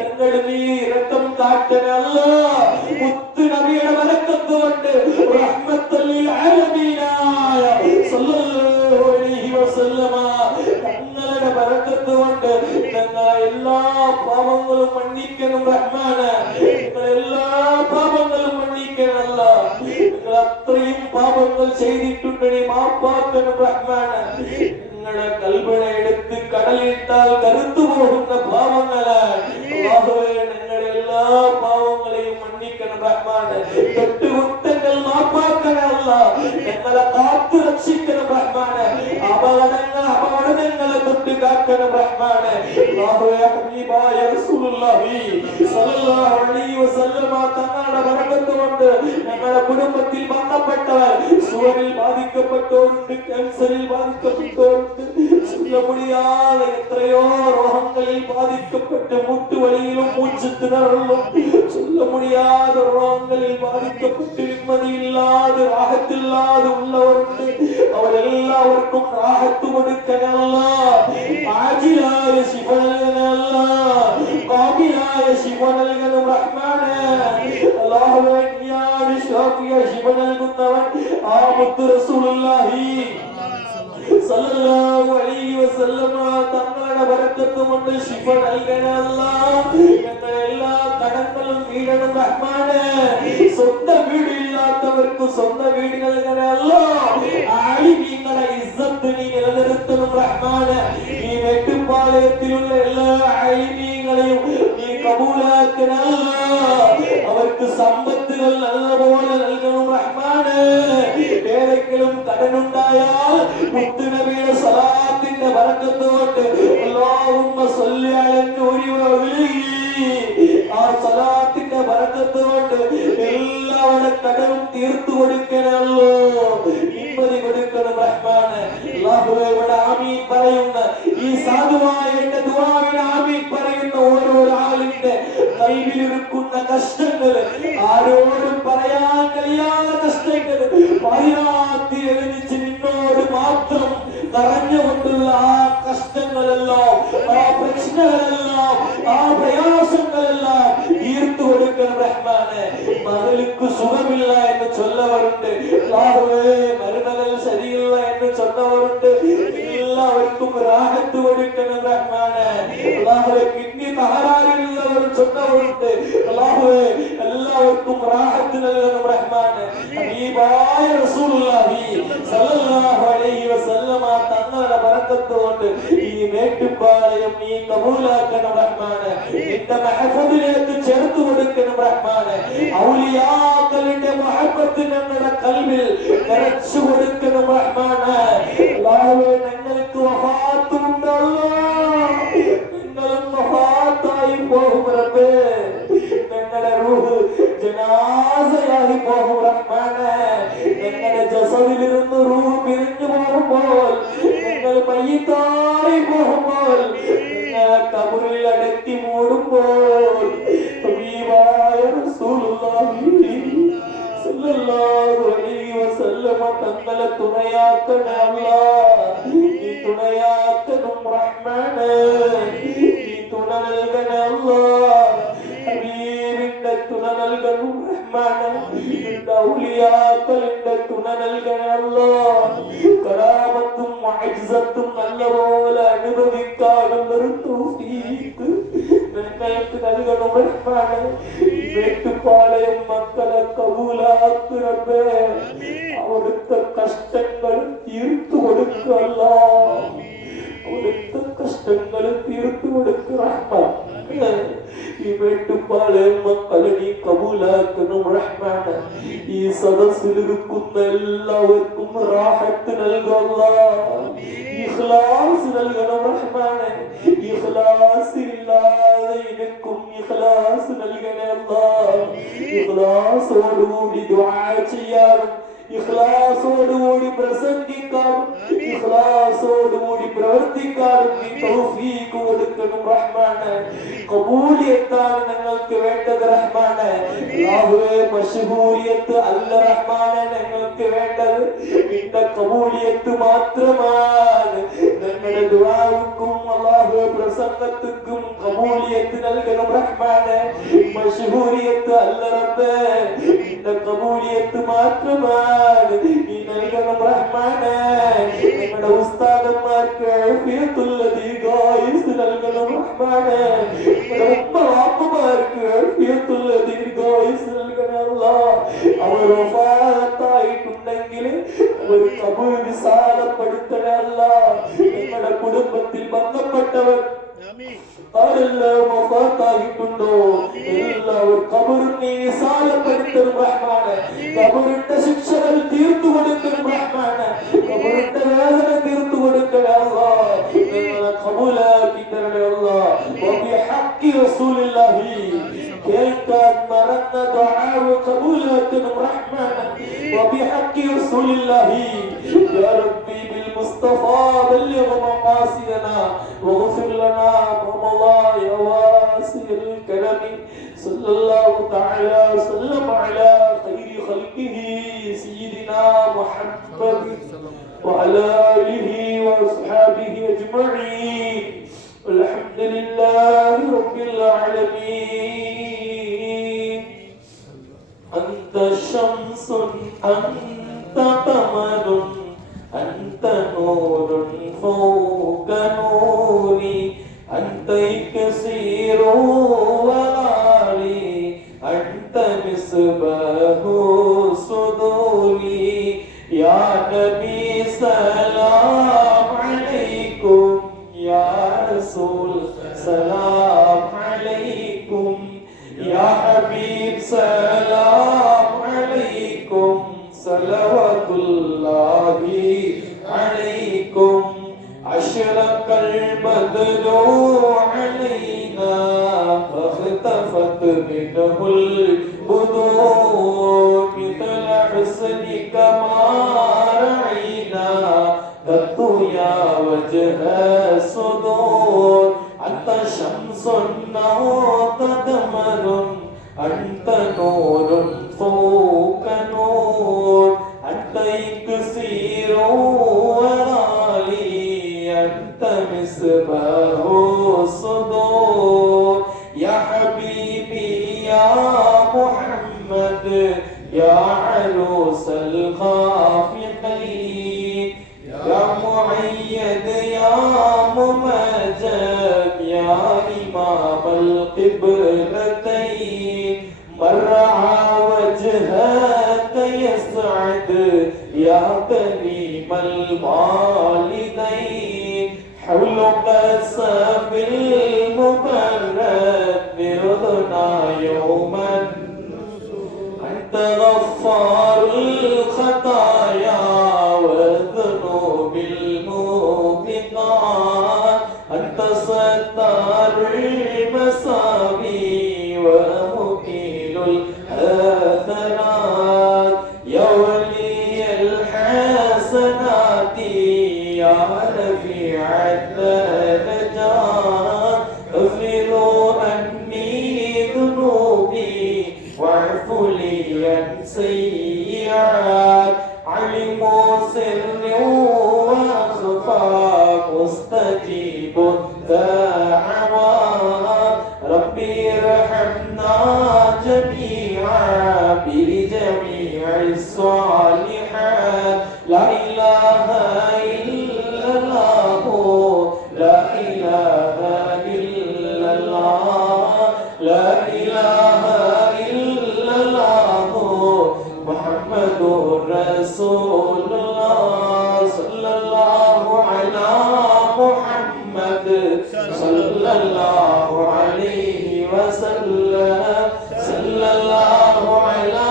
ഞങ്ങളുടെ നീ രക്തം കാട്ടണേ അല്ലാഹ്. മുത്ത് നബിയുടെ ബറക്കത്ത് കൊണ്ട് റഹ്മത്തുൽ ലിൽ ആലമീനായ സല്ലല്ലാഹു അലൈഹി വസല്ലമ ഞങ്ങളുടെ ബറക്കത്ത് കൊണ്ട് ഞങ്ങളെ എല്ലാ പാപങ്ങളും മன்னிക്കണം റഹ്മാനെ. ഞങ്ങളെ എല്ലാ പാപങ്ങളും മன்னிക്കണം അല്ലാഹ്. ഞങ്ങൾ അത്രയും പാപങ്ങൾ ചെയ്തിട്ടുണ്ട്, നീ മാപ്പാക്കണം റഹ്മാനെ. നിങ്ങളുടെ കൽബിനെ എടുത്ത് കടലിട്ടാൽ കരുത്തു പോകുന്ന പാവങ്ങളാണ് അല്ലാഹുവേ. ഞങ്ങളുടെ എല്ലാ പാവങ്ങളെയും മன்னிക്കണം റഹ്മാനെ. തെറ്റുകുറ്റങ്ങൾ മാപ്പാക്കണം അല്ലാഹ്. ഞങ്ങളെ കാത്തു രക്ഷിക്കണം റഹ്മാനെ. അപകടങ്ങളെ തൊട്ട് കാക്കണം റഹ്മാനെ. അല്ലാഹുവേ ഹബീബായ റസൂലുള്ളാഹി സ്വല്ലല്ലാഹു അലൈഹി വസല്ലമ തങ്ങളുടെ ബറക്കത്ത് കൊണ്ട് ഞങ്ങളുടെ കുടുംബത്തിൽ ബന്ധപ്പെട്ടവർ സുവരിൽ ബാധിക്കപ്പെട്ടവരുണ്ട്, ക്യാൻസറിൽ ബാധിക്കപ്പെട്ടവരുണ്ട്, ചൊല്ല മുടിയാതെ എത്രയോ രോഗങ്ങളിൽ ബാധിക്കപ്പെട്ട് മുട്ടുവലിയിലും മൂച്ചുത്തിണറും ചൊല്ല മുടിയാതെ രോഗങ്ങളിൽ ബാധിക്കപ്പെട്ട് നിമ്മതിയില്ലാതെ റാഹത്തില്ലാതെ ഉള്ളവരുണ്ട്. അവരെല്ലാവർക്കും റാഹത്ത് കൊടുക്കണല്ല. ആജിലായ ശിഫ നൽകണല്ല, കാമിലായ ശിഫ നൽകണം റഹ്മാനെ. അല്ലാഹുവേ നീയാണ് ഷാഫിയ ശിഫ നൽകുന്നവൻ. ആ മുത്ത് റസൂലുള്ളാഹി സല്ലല്ലാഹു അലൈഹി വസല്ലമ തങ്ങളുടെ ബറക്കത്ത് കൊണ്ട് ശിഫ നൽകണല്ല. ഞങ്ങളുടെ എല്ലാ കടങ്ങളും വീടണം റഹ്മാനെ. സ്വന്തം വീടില്ലാത്തവർക്ക് സ്വന്തം വീട് നൽകണല്ല. ആലിമീങ്ങളുടെ ഇസ്സത്ത് നീ നിലനിർത്തണം റഹ്മാനെ. ഈ വെട്ടുപാളയത്തിലുള്ള എല്ലാ ആലിമീങ്ങളെയും നീ കബൂലാക്കണല്ല. അവർക്ക് സമ്പത്തുകൾ നല്ലപോലെ നൽകണം റഹ്മാനെ. ഏതെങ്കിലും കടനുണ്ടായാൽ മുത്തുനബിയുടെ സലാത്തിന്റെ ബറക്കത്ത് കൊണ്ട് അല്ലാഹുമ്മ സ്വല്ലി അലൻ നൂരി വഅലിഹി, ആ സലാത്തിന്റെ ബറക്കത്ത് കൊണ്ട് എല്ലാവരുടെ കടവും തീർത്തു കൊടുക്കണല്ലോ, നിമ്മതി കൊടുക്കണം റഹ്മാനെ. അല്ലാഹുവേ ഇവിടെ ആമീൻ പറയുന്ന ഈ സാധുവായ എന്റെ ദുആവിന് ആമീൻ പറയുന്ന ഓരോ ആളിന്റെ കൈവിലിരിക്കുന്ന കഷ്ടങ്ങൾ, ആരോടും പറയാൻ കഴിയാത്ത കഷ്ടങ്ങൾ, പറയാത്തി എഴുതിച്ച് നിന്നോട് മാത്രം നിറഞ്ഞുകൊണ്ടുള്ള ആ കഷ്ടങ്ങളെല്ലാം, ആ പ്രശ്നങ്ങളെല്ലാം, ആ പ്രയാസങ്ങളെല്ലാം തീർത്തു കൊടുക്കണം റഹ്മാനെ. മകൾക്ക് സുഖമില്ല എന്ന് ചൊല്ലവരുണ്ട്, മരുമകൾ ശരിയില്ല എന്ന് ചൊന്നവരുണ്ട്. എല്ലാവർക്കും റാഹത്ത് കൊടുക്കണം റഹ്മാനെ. അല്ലാഹുവേ കിഡ്നി തകരാറിലുള്ളവർ ചൊന്നവരുണ്ട്. അല്ലാഹുവേ എല്ലാവർക്കും റാഹത്ത് നൽകണം റഹ്മാനെ. ഹബീബായ റസൂലുള്ളാഹി സ്വല്ലല്ലാഹു അലൈഹി വസല്ലമ തങ്ങളുടെ ബറക്കത്ത് കൊണ്ട് ഈ മേട്ടുപാല പാളയം നീ കബൂലാക്കണം റഹ്മാനെ. നിന്റെ മഹഫദിലേക്ക് ചേർത്ത് കൊടുക്കണം റഹ്മാനെ. ഔലിയാക്കളുടെ മഹബത്ത് ഞങ്ങളുടെ കൽവിൽ നിറച്ചു കൊടുക്കണം റഹ്മാനെ. അല്ലാഹുവേ ഞങ്ങൾക്ക് വഫാത്തുണ്ടല്ലോ, നിങ്ങളും വഫാത്തായി പോകും റബ്ബേ. ഞങ്ങളുടെ റൂഹ് ജനാസയായി പോകും റഹ്മാനെ. ഞങ്ങളുടെ ജസദിലിരുന്ന് റൂഹ് പിരിഞ്ഞു പോകുമ്പോൾ, ഞങ്ങൾ മയ്യിത്തായി പോകുമ്പോൾ, ഞങ്ങളെ ഖബറിൽ അടക്കി മൂടുമ്പോൾ ഹബീബായ റസൂലുള്ളാഹി സല്ലല്ലാഹു അലൈഹി വസല്ലം തങ്ങളെ തുണയാക്കണേ അല്ലാഹ്. നീ തുണയാക്കണം റഹ്മാനെ, നീ തുണ നൽകണേ അല്ലാഹ്. ഹബീബിന്റെ തുണ നൽകണം റഹ്മാനെ. നിന്റെ ഔലിയാക്കളുടെ തുണ നൽകണേ അല്ലാഹ്. കറാമത്തും മുഅ്ജിസത്തും നല്ലപോലെ അനുഭവിക്കാനും ഒരു തൗഫീഖ് ഞങ്ങൾക്ക് നൽകണം റഹ്മാനെ. വെട്ടുപാളയം മക്കളെ കബൂലാക്ക് റബ്ബേ. അവിടുത്തെ കഷ്ടങ്ങൾ തീർത്തു കൊടുക്കുക അല്ലാഹ്. അവിടുത്തെ കഷ്ടങ്ങൾ തീർത്തു കൊടുക്കുക റഹ്മാനെ. ഈ വെട്ടുപാളയം മക്കളെ നീ കബൂലാക്കണം റഹ്മാനെ. ഈ സദസ്സിൽ ഇരിക്കുന്ന എല്ലാവർക്കും റാഹത്ത് നൽകുക അല്ലാഹ്. ഇഖ്ലാസ് നൽകണം റഹ്മാനെ. ഇഖ്ലാസ് ഇല്ലാതെ എനിക്കും ഇഖ്ലാസ് നൽകണേ അല്ലാഹ്. ഇഖ്ലാസോടുകൂടി ദുആ ചെയ്യാനും, ഇഖ്ലാസോടുകൂടി പ്രസംഗിക്കാനും, ഇഖ്ലാസോടുകൂടി പ്രവർത്തിക്കാനും നീ തൗഫീഖ് കൊടുക്കണം റഹ്മാനെ. ഖബൂലിയത്താണ് ഞങ്ങൾക്ക് വേണ്ടത് റഹ്മാനെ. അല്ലാഹുവേ മശ്ഹൂരിയത്ത് അല്ല റഹ്മാനെ ഞങ്ങൾക്ക് വേണ്ടത്, നിന്റെ ഖബൂലിയത്ത് മാത്രമാണ്. ഞങ്ങളുടെ ദുആവുക്കും അല്ലാഹുവേ പ്രസംഗത്തിനും ഖബൂലിയത്ത് നൽകണം റഹ്മാനെ. മശ്ഹൂരിയത്ത് അല്ല റബ്ബേ, നിന്റെ ഖബൂലിയത്ത് മാത്രമാണ് നീ നൽകണം റഹ്മാനെ. ഞങ്ങളുടെ ഉസ്താദന്മാർക്ക് ആഫിയത്തുള്ള ദീർഘായുസ്സ് നൽകണം റഹ്മാനെ. ഞങ്ങളുടെ ഉമ്മവാപ്പമാർക്ക് ആഫിയത്തുള്ള ദീർഘായുസ്സ് നൽകണം അല്ലാഹ്. അവർ വഫാത്തായിട്ടുണ്ടെങ്കിൽ അവർ ഖബർ വിശാലപ്പെടുത്തണേ അല്ലാഹ്. ഞങ്ങളുടെ കുടുംബത്തിൽ ബന്ധപ്പെട്ടവർ ആരെല്ലാം വഫാത്തായിട്ടുണ്ടോ എല്ലാവരും ഖബറിൽ നീ വിശാലപ്പെടുത്തണം റഹ്മാനെ. ഖബറിന്റെ ശിക്ഷകൾ തീർത്തു കൊടുക്കണം റഹ്മാനെ. ഖബറിന്റെ വേദന തീർത്തു കൊടുക്കണം അല്ലാഹ്. ഞങ്ങളെ ഖബൂലാക്കി തരണേ അല്ലാഹ്. വബിഹഖി റസൂലില്ലാഹി കേൾക്കാൻ മറന്ന ദുആ ഖബൂലാക്കണം റഹ്മാനെ. വബിഹഖി റസൂലില്ലാഹി യാ റബ്ബി ബിൽ മുസ്തഫാ ബല്ലിഗ് മഖാസിദനാ വഗ്ഫിർ ലനാ ومضى يا واسع الكرم صلى الله تعالى وسلم على خير خلقه سيدنا محمد وعلى آله وأصحابه أجمعين والحمد لله رب العالمين. أنت شمس أنت قمر أنت نور فوق نوري أنت كثير وغالي أنت مصباح صدوري يا نبي سلام عليكم يا رسول سلام عليكم يا حبيب سلام عليكم صلوات الله عليكم. أشرق البدر علينا فاختفت منه البدور مثل حسنك ما رأينا قط يا وجه الصدور. أنت شمس أنت قمر أنت نور فوق نور أنت كثير أنت مصباح الصدور. يا حبيبي يا محمد يا عروس الخافقين يا مؤيد يا ممجد يا إمام القبلتين. من رعى وجهك يسعد يا كريم الوالدين. حولك السافي المبرد برضنا يوما أنت غفار الخطايا والذنوب الموبقات أنت ستار المساوي ومقيل الحسنات يا ولي الحسنات يا رفيع الدرجات اغفر عني ذنوبي واعف لي عن سيئات علم سر واخفى مستجيب الدعوات ربي ارحمنا جميعا بجميع الصالحات لا اله الا الله لا اله الا الله لا اله الا الله محمد رسول الله صلى الله على محمد صلى الله عليه وسلم صلى الله على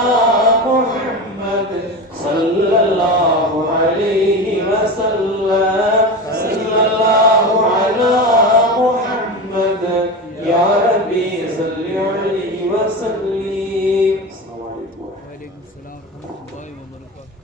محمد صلى الله عليه وسلم صلى الله على محمد يا ربي صل عليه وسلم. السلام عليكم. وعليكم السلام ورحمة الله وبركاته.